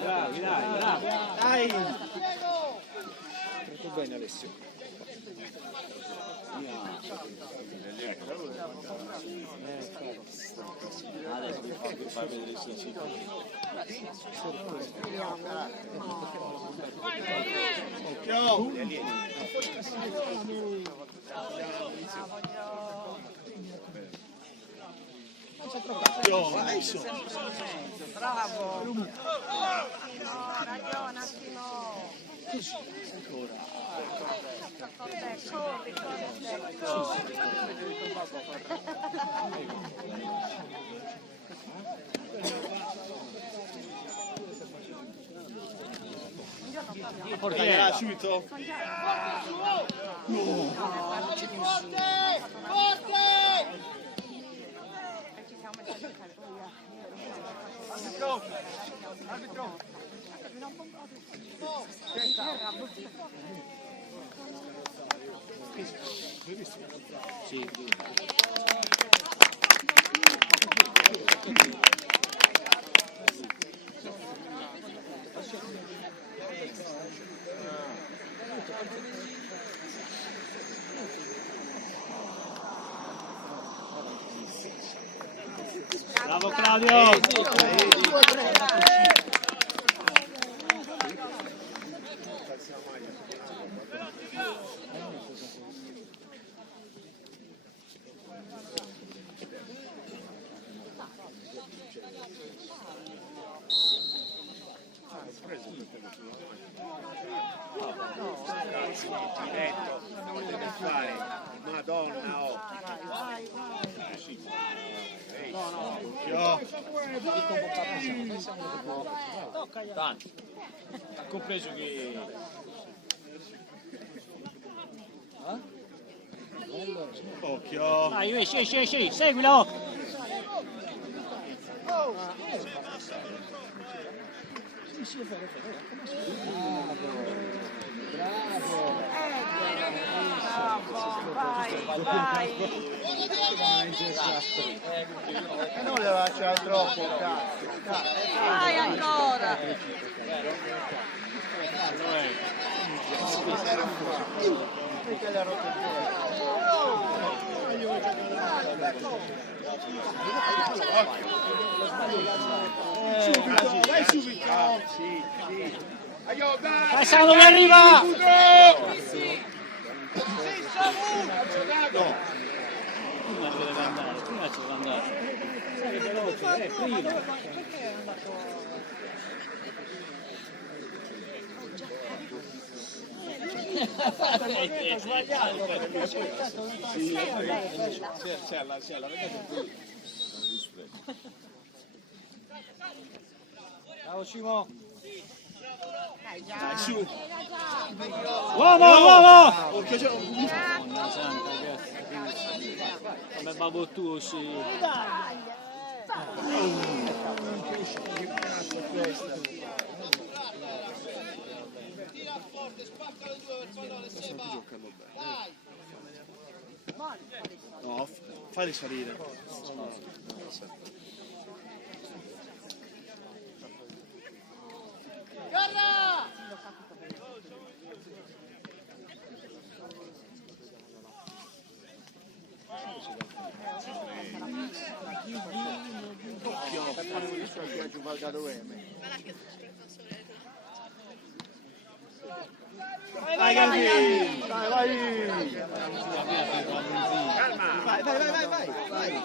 Bravi, dai. Dai! Molto bene Alessio. Adesso mi fa vedere il senso. Vai su. Bravo! Ragione, Simo! Dai, subito. Forte! Bravo Claudio! Diretto, potete fare. Madonna, oh. Tanto. Ha compreso che... Occhio. Dai, scegli, seguilo! E non le lascia troppo, cazzo. Vai ancora! Perché le ha rotto il Subito, vai subito. Sì. Dai, Sano, che arriva! Prima ci deve andare. Sei veloce, prima. Bravo Cimo! Dai, su. Uomo! Occhio, c'è Madonna santa, come babottusi. Tira forte, spacca le due per pallone, Seba. Dai. No, fai salire. Garra! Vai, Galvi. Vai.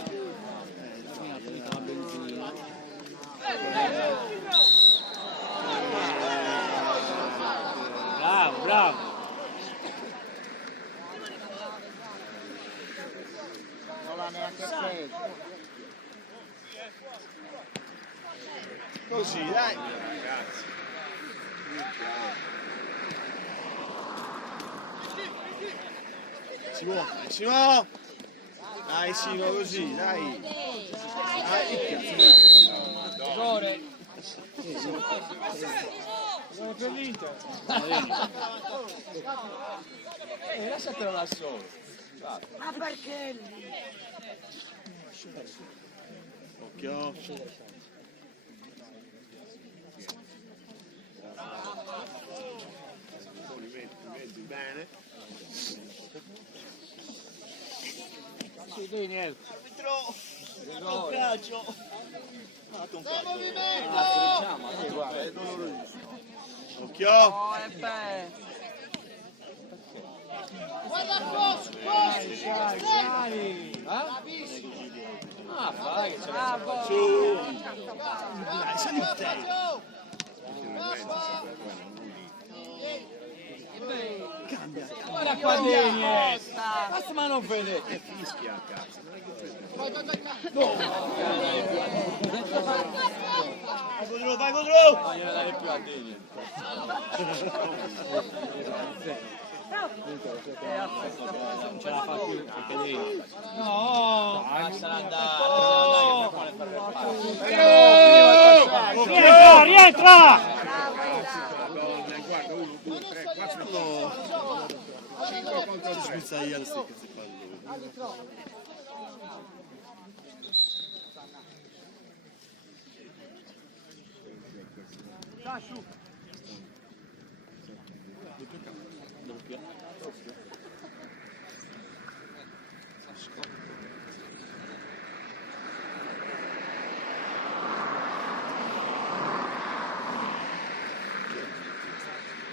Bravo! Non l'ha neanche preso. Così, dai. Simo! Dai, Simo, così, dai. Rigore! Per l'Inter! Lasciatelo là solo! Ma perché? Occhio. Metti bene. Sì, Daniel. Calcio. Dai movimento! Guarda, è dolorosissimo. Occhio. Guarda Post! Ah, fai che c'è Su. Dai, sali in te. Guarda qua Daniel! Basta ma non vede! Fischia a cazzo. Vai! Vai contro. Non gliela dare più a Daniel! Non ce la fa più perché Daniel. No! Lasciala andare! Rientra! Madonna, guarda, 1, 2, 3, 4, 5 contro 3. Smizzaglia questi palloni.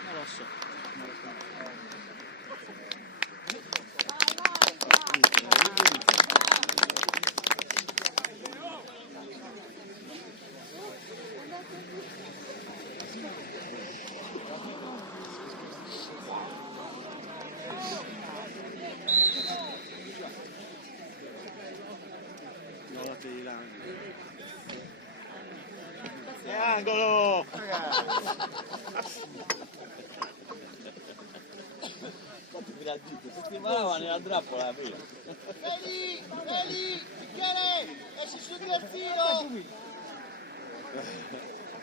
Non lo so. dei ranghi. È angolo! Settimana nella trappola prima. Vedi, bicchiere, esci su del filo.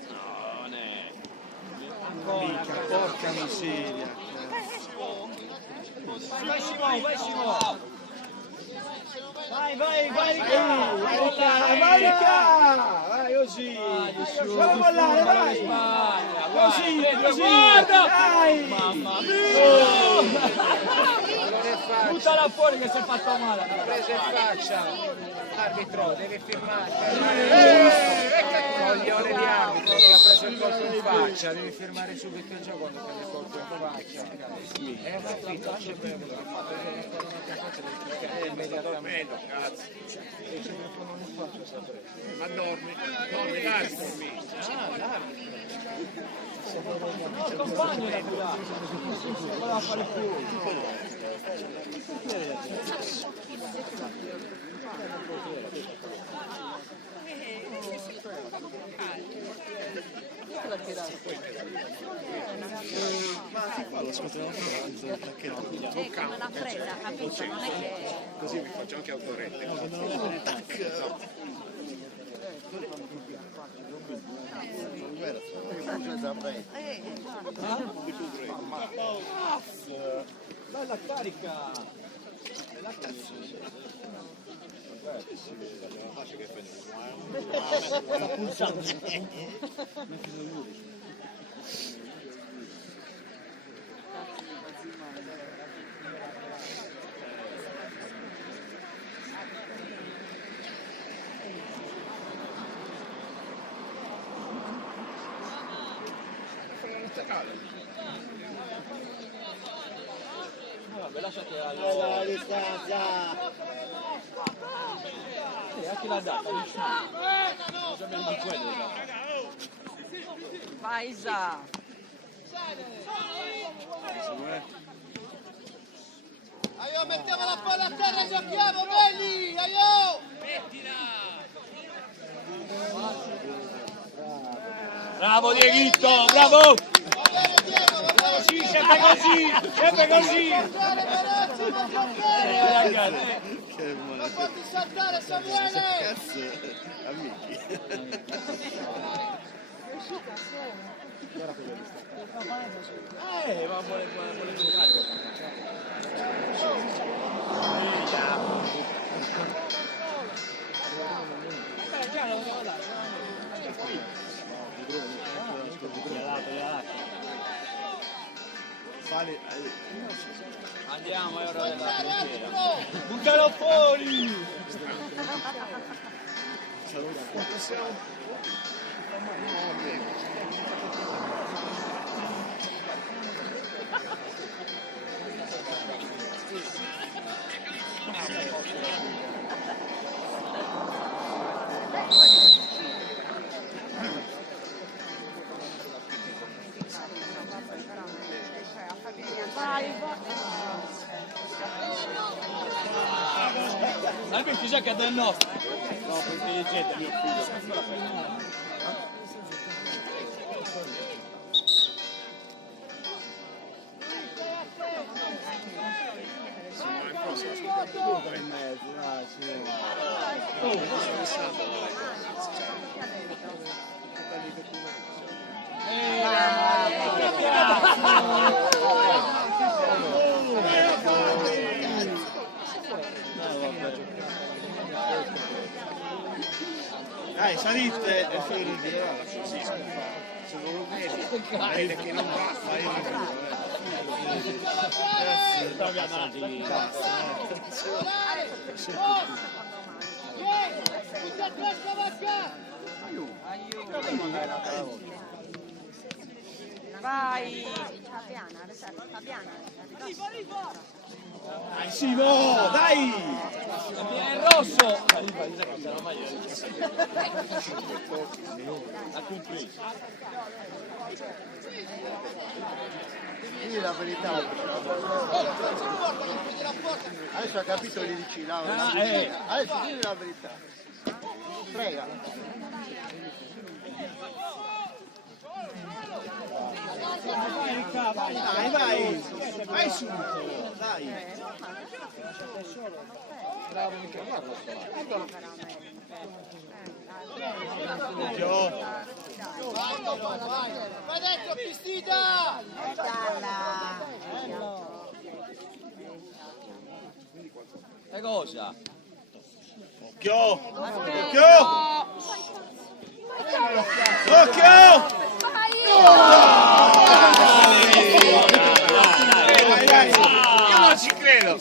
No, ne. Minchia, porca miseria. Vai Simone! Vai, Ricca! Vai, Ricca! Vai così! Andiamo mollare, vai! Così! Guarda! Dai! Mamma mia! Buttala fuori che si è fatto male! Preso in faccia! Arbitro, devi firmare! Coglione di arbitro che ha preso il colpo in faccia, devi firmare subito il gioco quando prende il colpo in faccia! È un affitto, c'è quello che ha fatto un'altra faccia, devi cliccare immediatamente! Cazzo. Ma dormi, l'arbitro. No, il compagno da curare! Non voleva fare più! Ma che fa lo scontro perché no? Non l'ha presa, capito? Non è che... Così mi faccio anche autorette. Bella carica! Vabbè, lasciate la distanza! A chi l'ha data? Non sappiamo di quello. Vai Isa! Aio, mettiamo la palla a terra e giochiamo, belli! Aio! Bravo Dieguito, bravo! Va bene Diego, va bene! Sì, sempre così! Giocare veloce, ma giocare! Ragazzi, Che Non male. fatti saltare, Samuele! Cazzo, amici. Ma vuole giocare. Già lo devo dare. Fale. andiamo a ora della frontiera. Buttalo fuori! Anche il Fisacca è del nostro. No, più intelligente mio figlio. Dai, salite e ferite. Se non lo vedi che non va, fai Vai! Fabiana, Fabiana. Dai Simo, dai! Viene il rosso! Quindi la verità. Adesso ha capito lì vicino. Adesso dimmi la verità. Prega. Vai, vai subito, dai. Vai dentro, pistita! E cosa? Occhio! Occhio! Occhio! Dai, io non ci credo!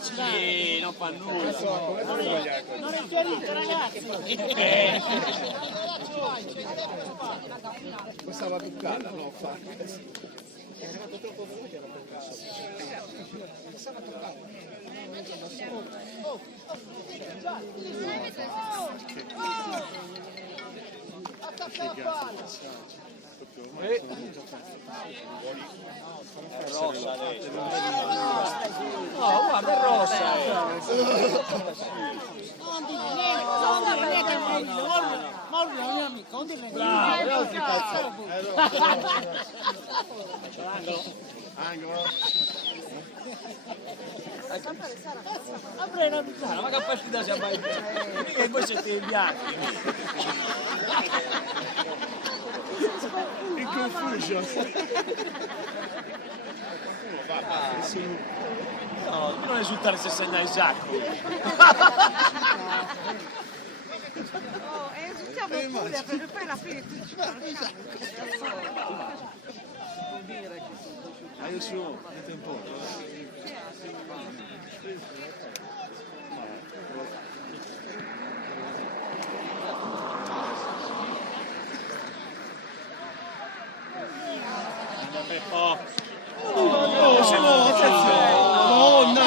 Sì, non fa nulla. Non è chiarito, ragazzi. Questa va toccata, no? Fa. Attacca la palla! È rossa adesso. No, guarda, è rossa. Non dire niente, Mauro è un mio amico, non dire niente. Ma che partita si mai che poi c'è i bianchi. In confusion. No, non risultare se segna il sacco. Esultiamo pure perché poi alla fine tutti ci fanno Adesso mette un po'. Oh, Simo, attenzione! No, no!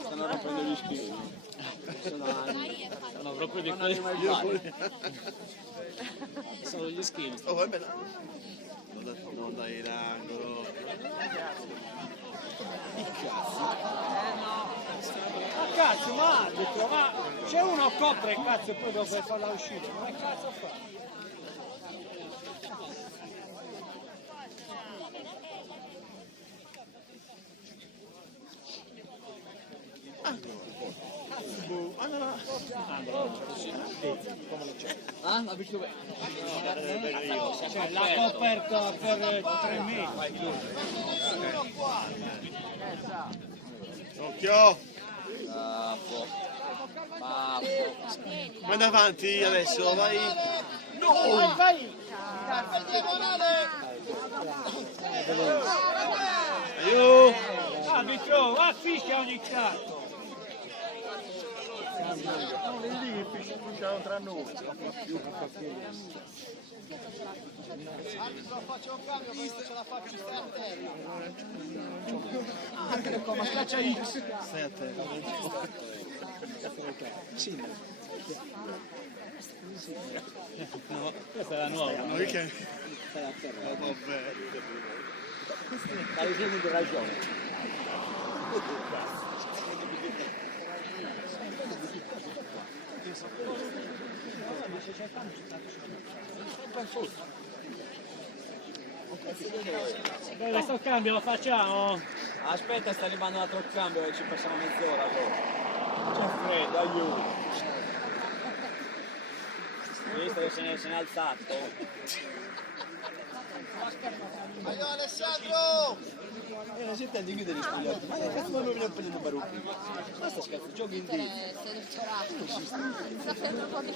Stanno rompendo gli spini. Sono proprio di quelli. Sono gli schimi. Oh, vabbè, non dai l'angolo. Ma cazzo, ma arbitro, ma c'è uno copre il cazzo e poi dopo farla uscire, ma che cazzo fa? Ah, la vicino Cioè, l'ha coperta per 3 mesi. Occhio! Baffo. Vai davanti adesso, vai! Vai, vai! Carpe diagonale! Aiuto! Arbitro, va fischia ogni tanto. Non li dici, pisciano tra noi. Arbitro, faccio un cambio perché non ce la faccio stare a terra. Ma schiaccia X. Stai a terra. Sì. No, questa è la nuova. Ma perché? Vabbè. Hai sempre ragione. Dove sto cambio lo facciamo? Aspetta, sta arrivando un altro cambio e ci passiamo mezz'ora allora. C'è freddo, aiuto. Visto che se ne è alzato. Vai Alessandro! La gente di chiudere gli spogliati. Ma cazzo non mi prendere un barocco? Basta scherzo, giochi in te. Sapendo un po' di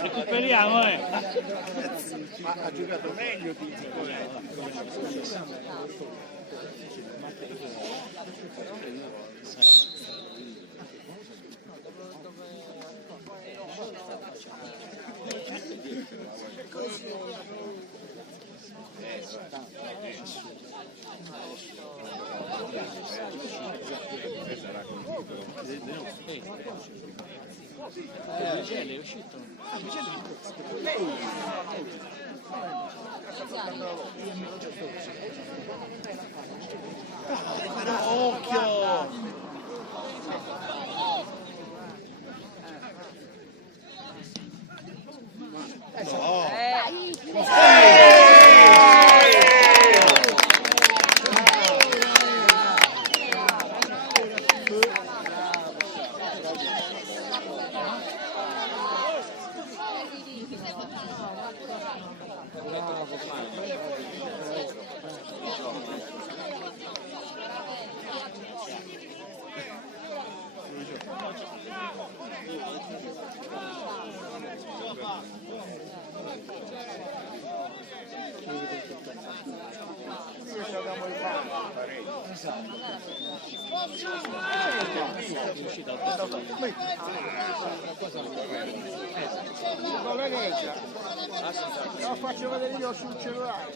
Recuperiamo, Ma ha giocato meglio Tizico. È uscito. Occhio! Lo faccio vedere io sul cellulare.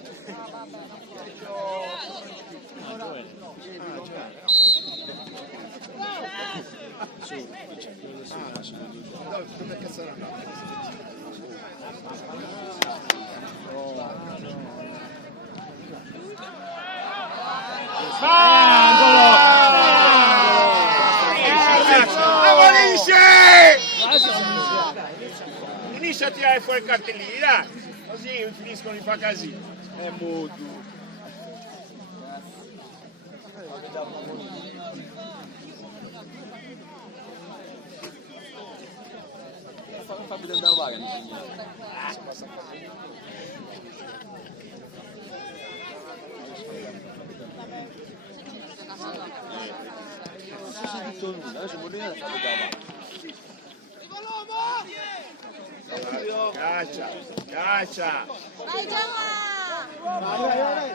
Dove cazzo era andato? Inizia a tirare fuori i cartellini, dai, così finiscono di fare casino. È muto. Fammi andare a vaga, Caccia, caccia. Vai Gemma! Dai.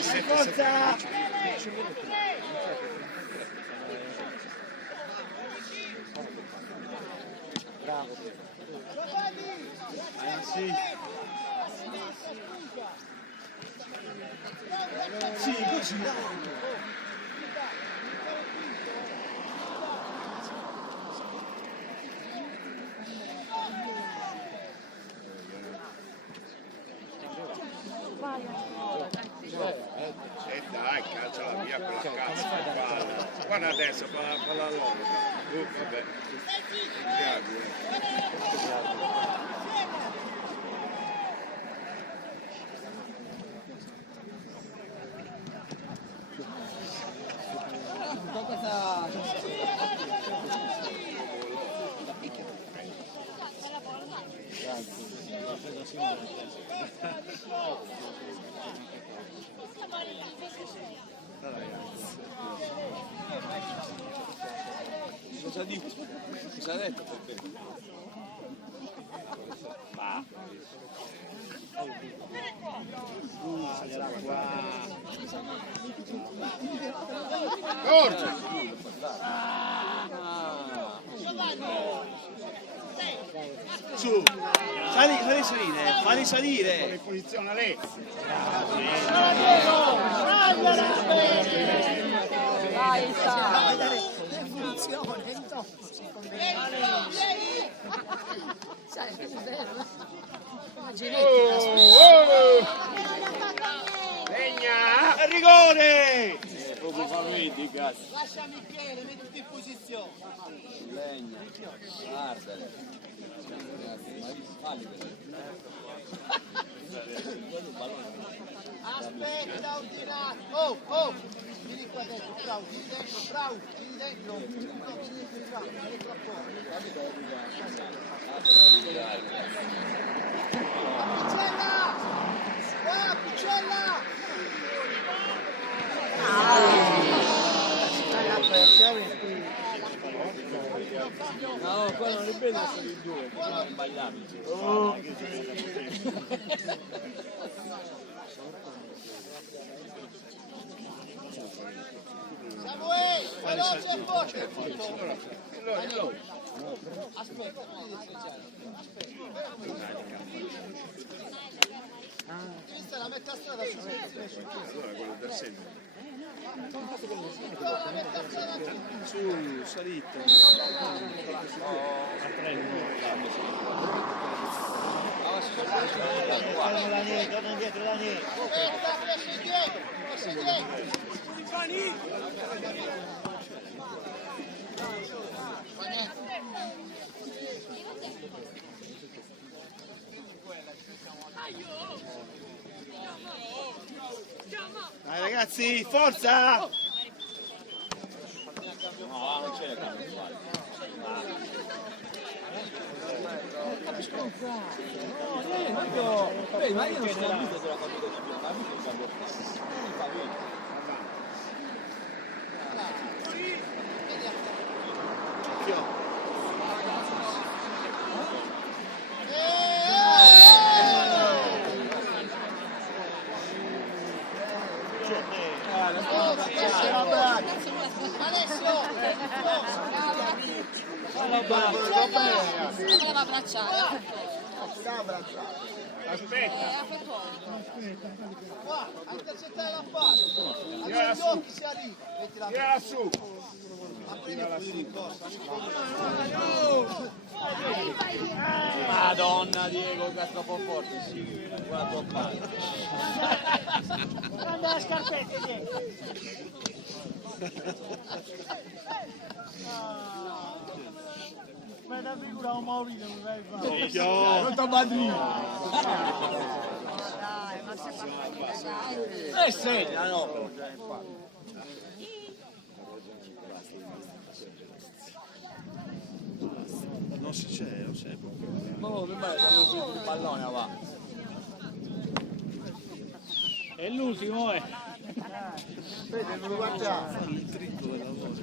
Si forza. Sì, così. E dai, cacciala via quella cazzo di palla. Guarda adesso, palla loro. Vabbè. Cosa ha detto? Cosa ha detto Peppe? Va. Corto! Su! Falli salire! Come posiziona lei? Sarebbe bello. Legna! Rigore! Proprio famigli, cazzo. Lascia Michele, mettiti in posizione. Legna, guardale. Falli Aspetta, ordinato. Oh. Vieni qua dentro, bravo, vieni dentro, bravo, vieni dentro. No, vieni bravo, vieni qua fuori. Piccella! Guarda, Piccella! No, qua non è bello sono i due, sono sbagliati. Samuele, veloce e forte! Aspetta, non devi questa è la metà strada su Quello del sempre. la metà strada Su, salita. Torna indietro da niente. aspetta, pressa indietro. Dai ragazzi, forza! No, non c'è la cambio. Ma io non sono capito se l'ha capito di più, capito il cambio. Non mi fa bene. Voleva abbracciare. Aspetta, Qua, a intercettare la palla. Agli occhi si arriva. Mettila tirala su. appena poi riposta. Madonna Diego, che è troppo forte, sì, guarda tuo padre. Prende le scarpette dietro. Ma da figura un Maurizio non vai a fare. Non ti badrino. Segna, no. Non si c'è, non c'è. Oh, che bello, hanno finito il pallone avanti. E l'ultimo è. Vedi, non lo guardiamo. Il tricco della cosa,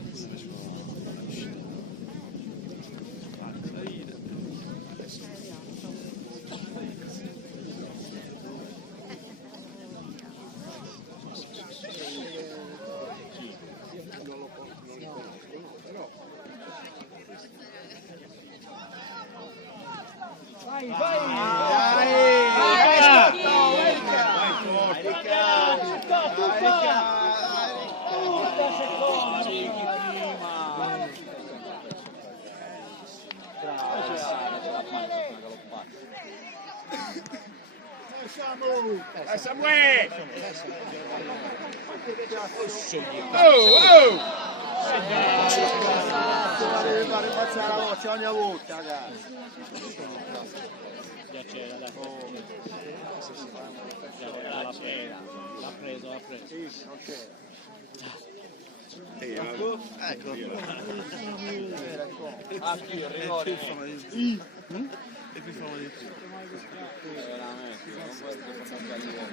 Samuele! Oh! Deve fare passare la voce ogni volta, ragazzi. Già c'era, dai. L'ha preso. Ecco. Ah, chi il rigore? E più fama di più. Veramente, non puoi portare via.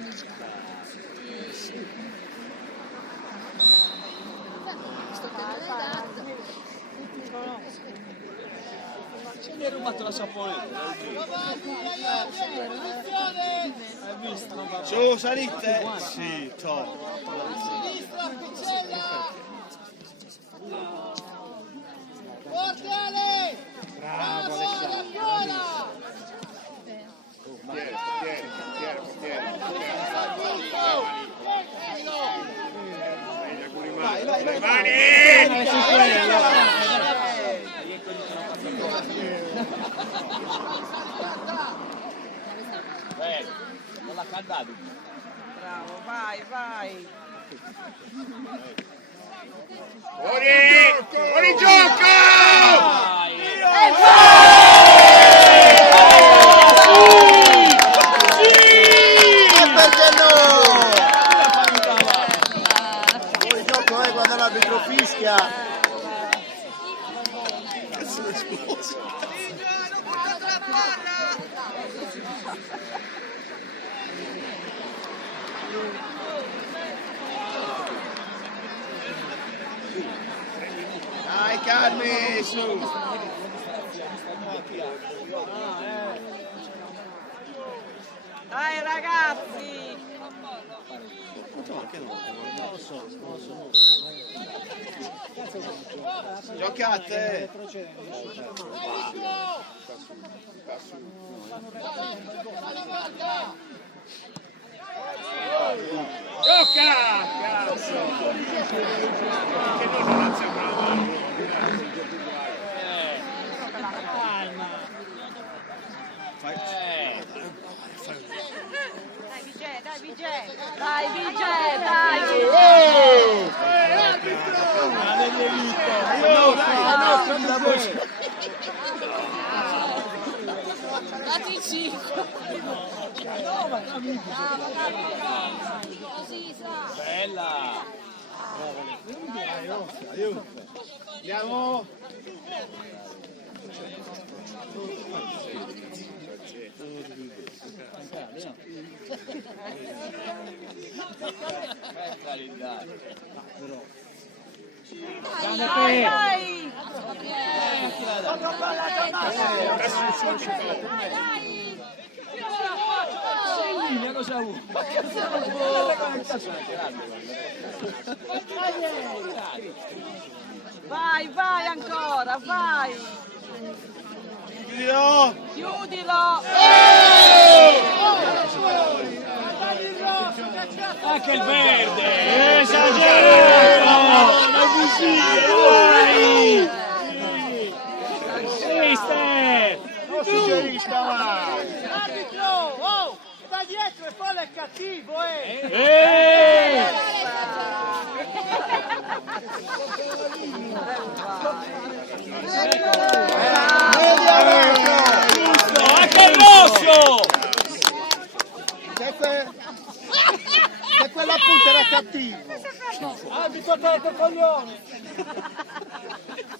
Sto che non è dato. Se mi hai rubato la saponetta. Posizione! Hai visto? Non va Su, salite! Sì, top. Sinistra, Piccella! Forte Ale! Bravo Ale, ancora! Le mani! Non l'ha cantato. Bravo, vai. Fuori gioco! Sì! quando l'arbitro fischia. Cazzo è esploso. Dai Carmi, su! Dai ragazzi! Gioca a te! Gioca! Cazzo! Che non alza una mano. Dai Vigè! Dai! Dati 5! Così sa! Bella! Andiamo! Dai! Cosa vuoi? Vai ancora, vai! Chiudilo! Chiudilo! Anche il verde! Esagerato! Dai! Mister! Non suggerisca mai. Arbitro, oh, da dietro e fallo è cattivo, Giusto! Anche il rosso! Se quella punta era cattivo. Arbitro, te coglione.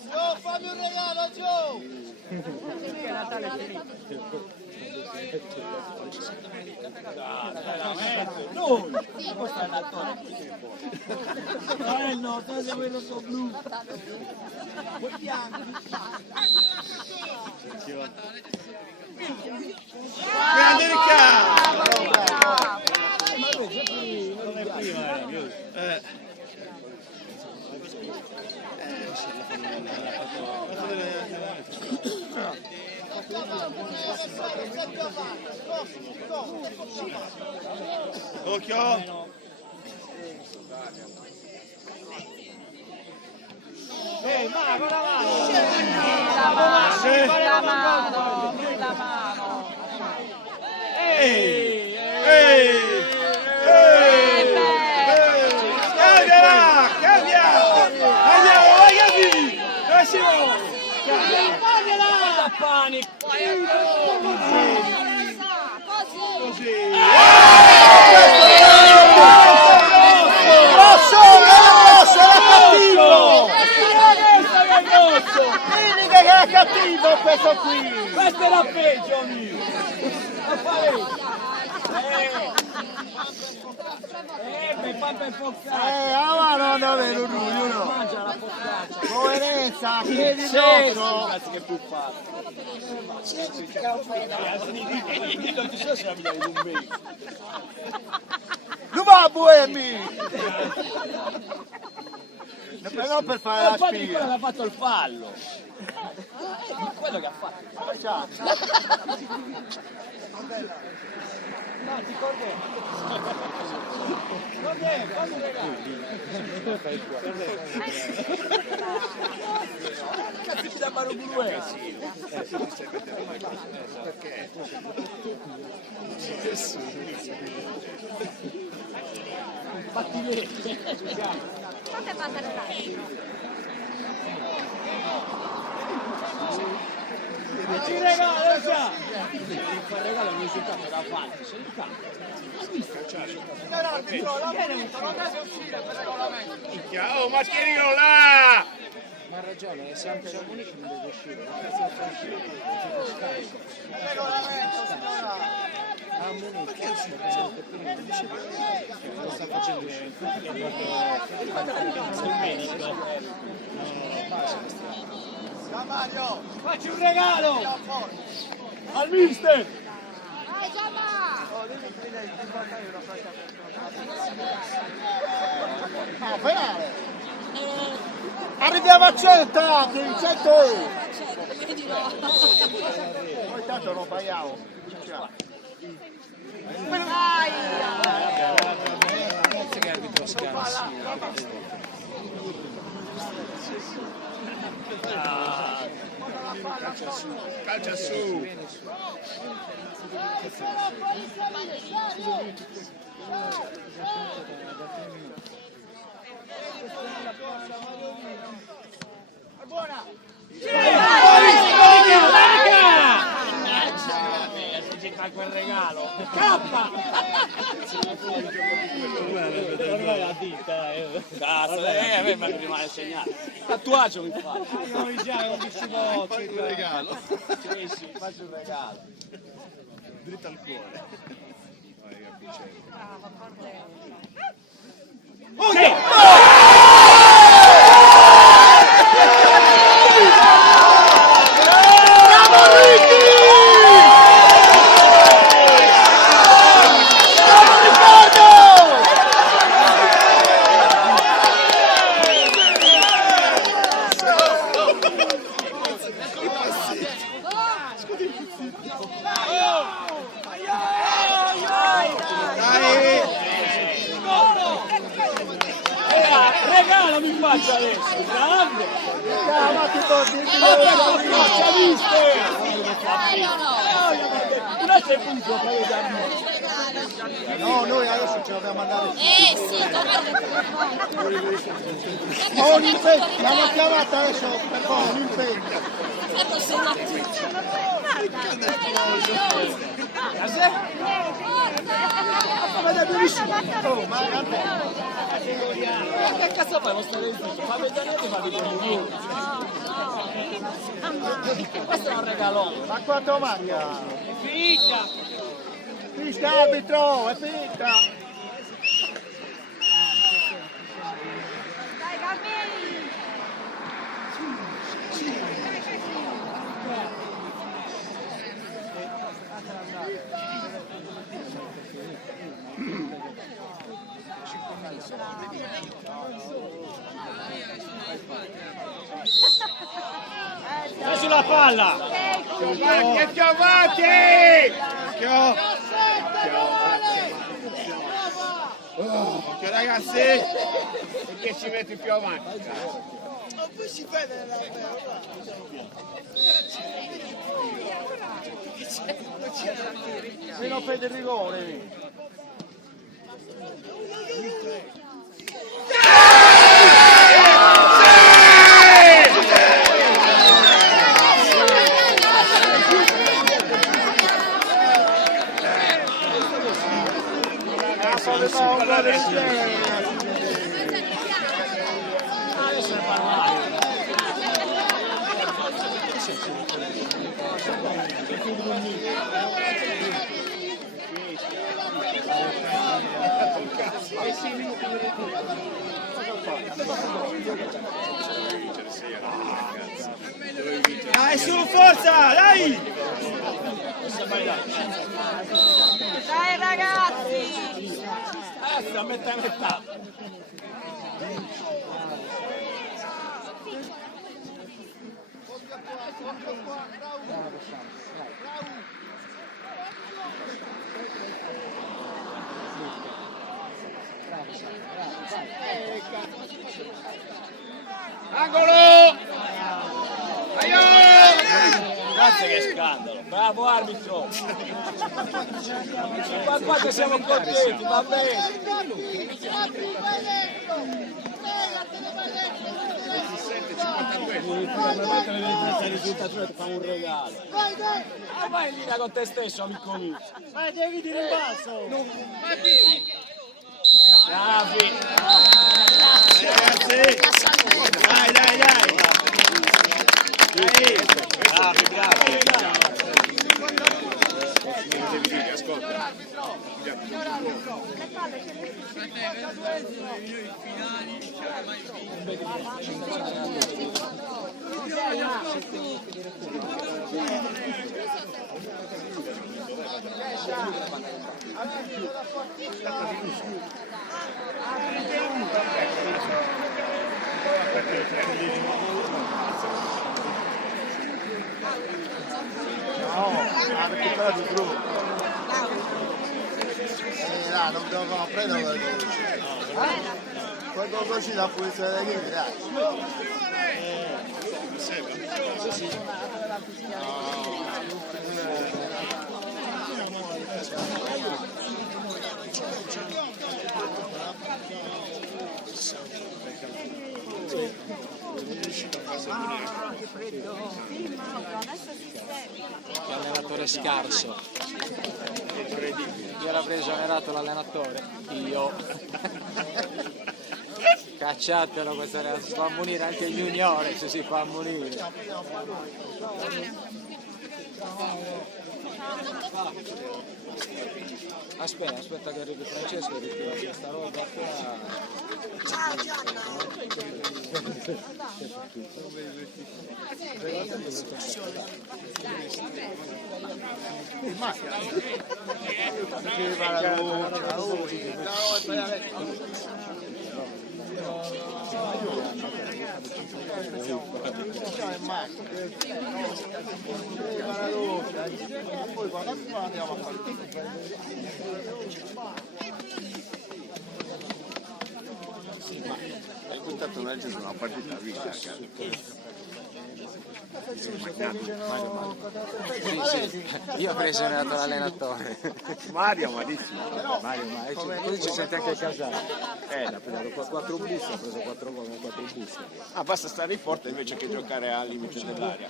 Gio, fammi un regalo, Gio. Noi! Questo è un attore. No, togli quello so blu. Quei bianchi. Grande Riccardo! Non è prima, era mio. Occhio! Mago, la mano. La mano! Ehi! Cambiala! Cambia! Andiamo, ragazzi! Dove siamo? Cosa panico! Così! Rosso, era cattivo! Dimmi che era cattivo questo qui! Questo era peggio, mio! Mi fa per foccare! Ma non avere un ruglio, Mangia la foccaccia! coerenza, chiedi sotto! Cazzo che puffato! Non ti so se la via di un becco! Non va a Buemi! Però per fare la Infatti quello spia! che ha fatto il fallo! Quello che ha fatto! Cazzo ci da Maro Buruè! Fatti vedere! Fate passare Ci regalo già! Il regalo è un risultato da fallo, se il campo. Oh, mascherino là! Ma ha ragione, se anche la Munic non deve uscire. Ah, Munic, lo sta facendo uscire. Mario, Facci un regalo! Al mister! Vai Giamma! No, penale! Arriviamo a 100, 100! Poi tanto non paghiamo. Grazie che arbitro scarso. Calcia su! buona! Si fa quel regalo! Cappa! La ditta, cazzo, a me mi rimane segnato. Tatuaggio mi fa. Io già ho visto Fai un regalo. sì, faccio un regalo. Dritto al cuore. Vai a Vicenza. Regalo mi faccio adesso, grande! Una seconda No, noi adesso ce l'abbiamo andare. Sì, Ho un impegno, l'hanno chiamata adesso per fare un impegno. che cazzo fai? Lo stai zitto? Fa vedere che fa vedere. Questo è un regalo. Ma quanto manca? È finita! Finita arbitro, è finita! Dai Gabri! Vai sulla palla! Che più avanti! Occhio ragazzi! Perché ci metti più avanti? Ma poi si vede la Meno fede il rigore! Dai su, forza, dai! Dai ragazzi! Sta a metà e metà. Angolo! Grazie che scandalo, bravo arbitro! 54 siamo contenti, va bene! 27, 52. fa un regalo. Vai, dai! Vai lì con te stesso, amico mio. Vai, devi dire il balzo! Bravi. Ragazzi! Dai, dai, dai! Bravi, bravi! Devi dire, ascolta. Là, non dobbiamo prendere la luce. Quando così la pulizia delle chiese, dai. Che allenatore scarso. Chi era preso esonerato l'allenatore? Io. Cacciatelo questo allenatore, si fa ammonire anche il juniore se si fa ammonire. Aspetta che arrivi Francesco e ritira questa roba qua. Ciao Gianna! Poi quando andiamo a fare il contatto non è giusto una partita vita. Sì. Io ho preso esonerato l'allenatore. Mario malissimo. Così ci sente anche Casale. Ha preso 4 bus, ha preso 4 gol con 4 bus. Ah, basta stare forte invece che giocare al limite dell'aria.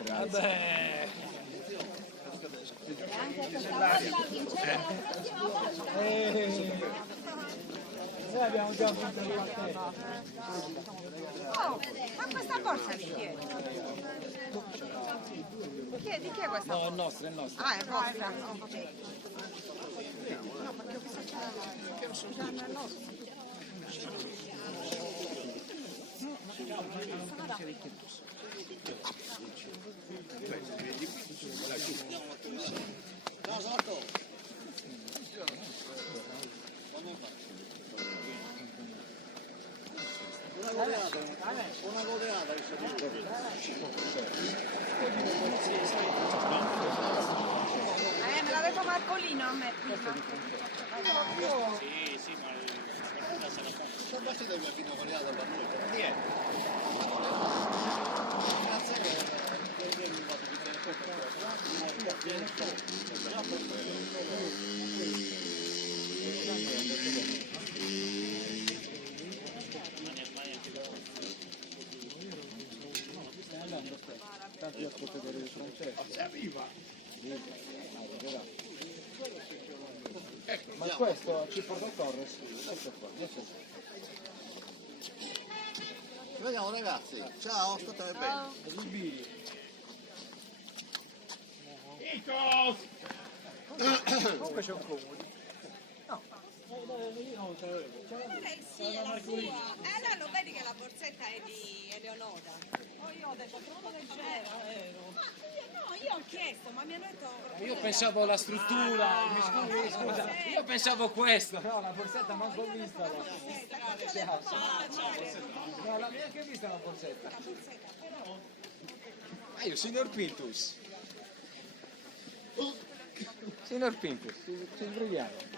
Noi abbiamo già vinto il partito. Oh, ma questa borsa di chi è? Di chi è questa? No, è nostra, è nostra. Ah, è vostra. No, perché questa c'è la nostra. Una goleata Me l'ha detto Marcolino a me prima. Sì, ma Questa devi fino a goleata per noi. Tanti ascoltatori di Francesco. Ma questo ci porta a Torres. Ecco qua, adesso. Ci vediamo ragazzi. Ciao, state bene. Comunque c'è un comune. No. Sì, è la sua. Allora lo vedi che la borsetta è di Eleonora. Io ho detto proprio leggera. No, io ho chiesto, ma mi hanno detto. Io pensavo alla struttura, mi scusa, io pensavo questo. No, la borsetta manco ho vista. No, la mia che ho vista la borsetta. Ah, io, signor Pintus. Signor Pintus, ci sbrighiamo.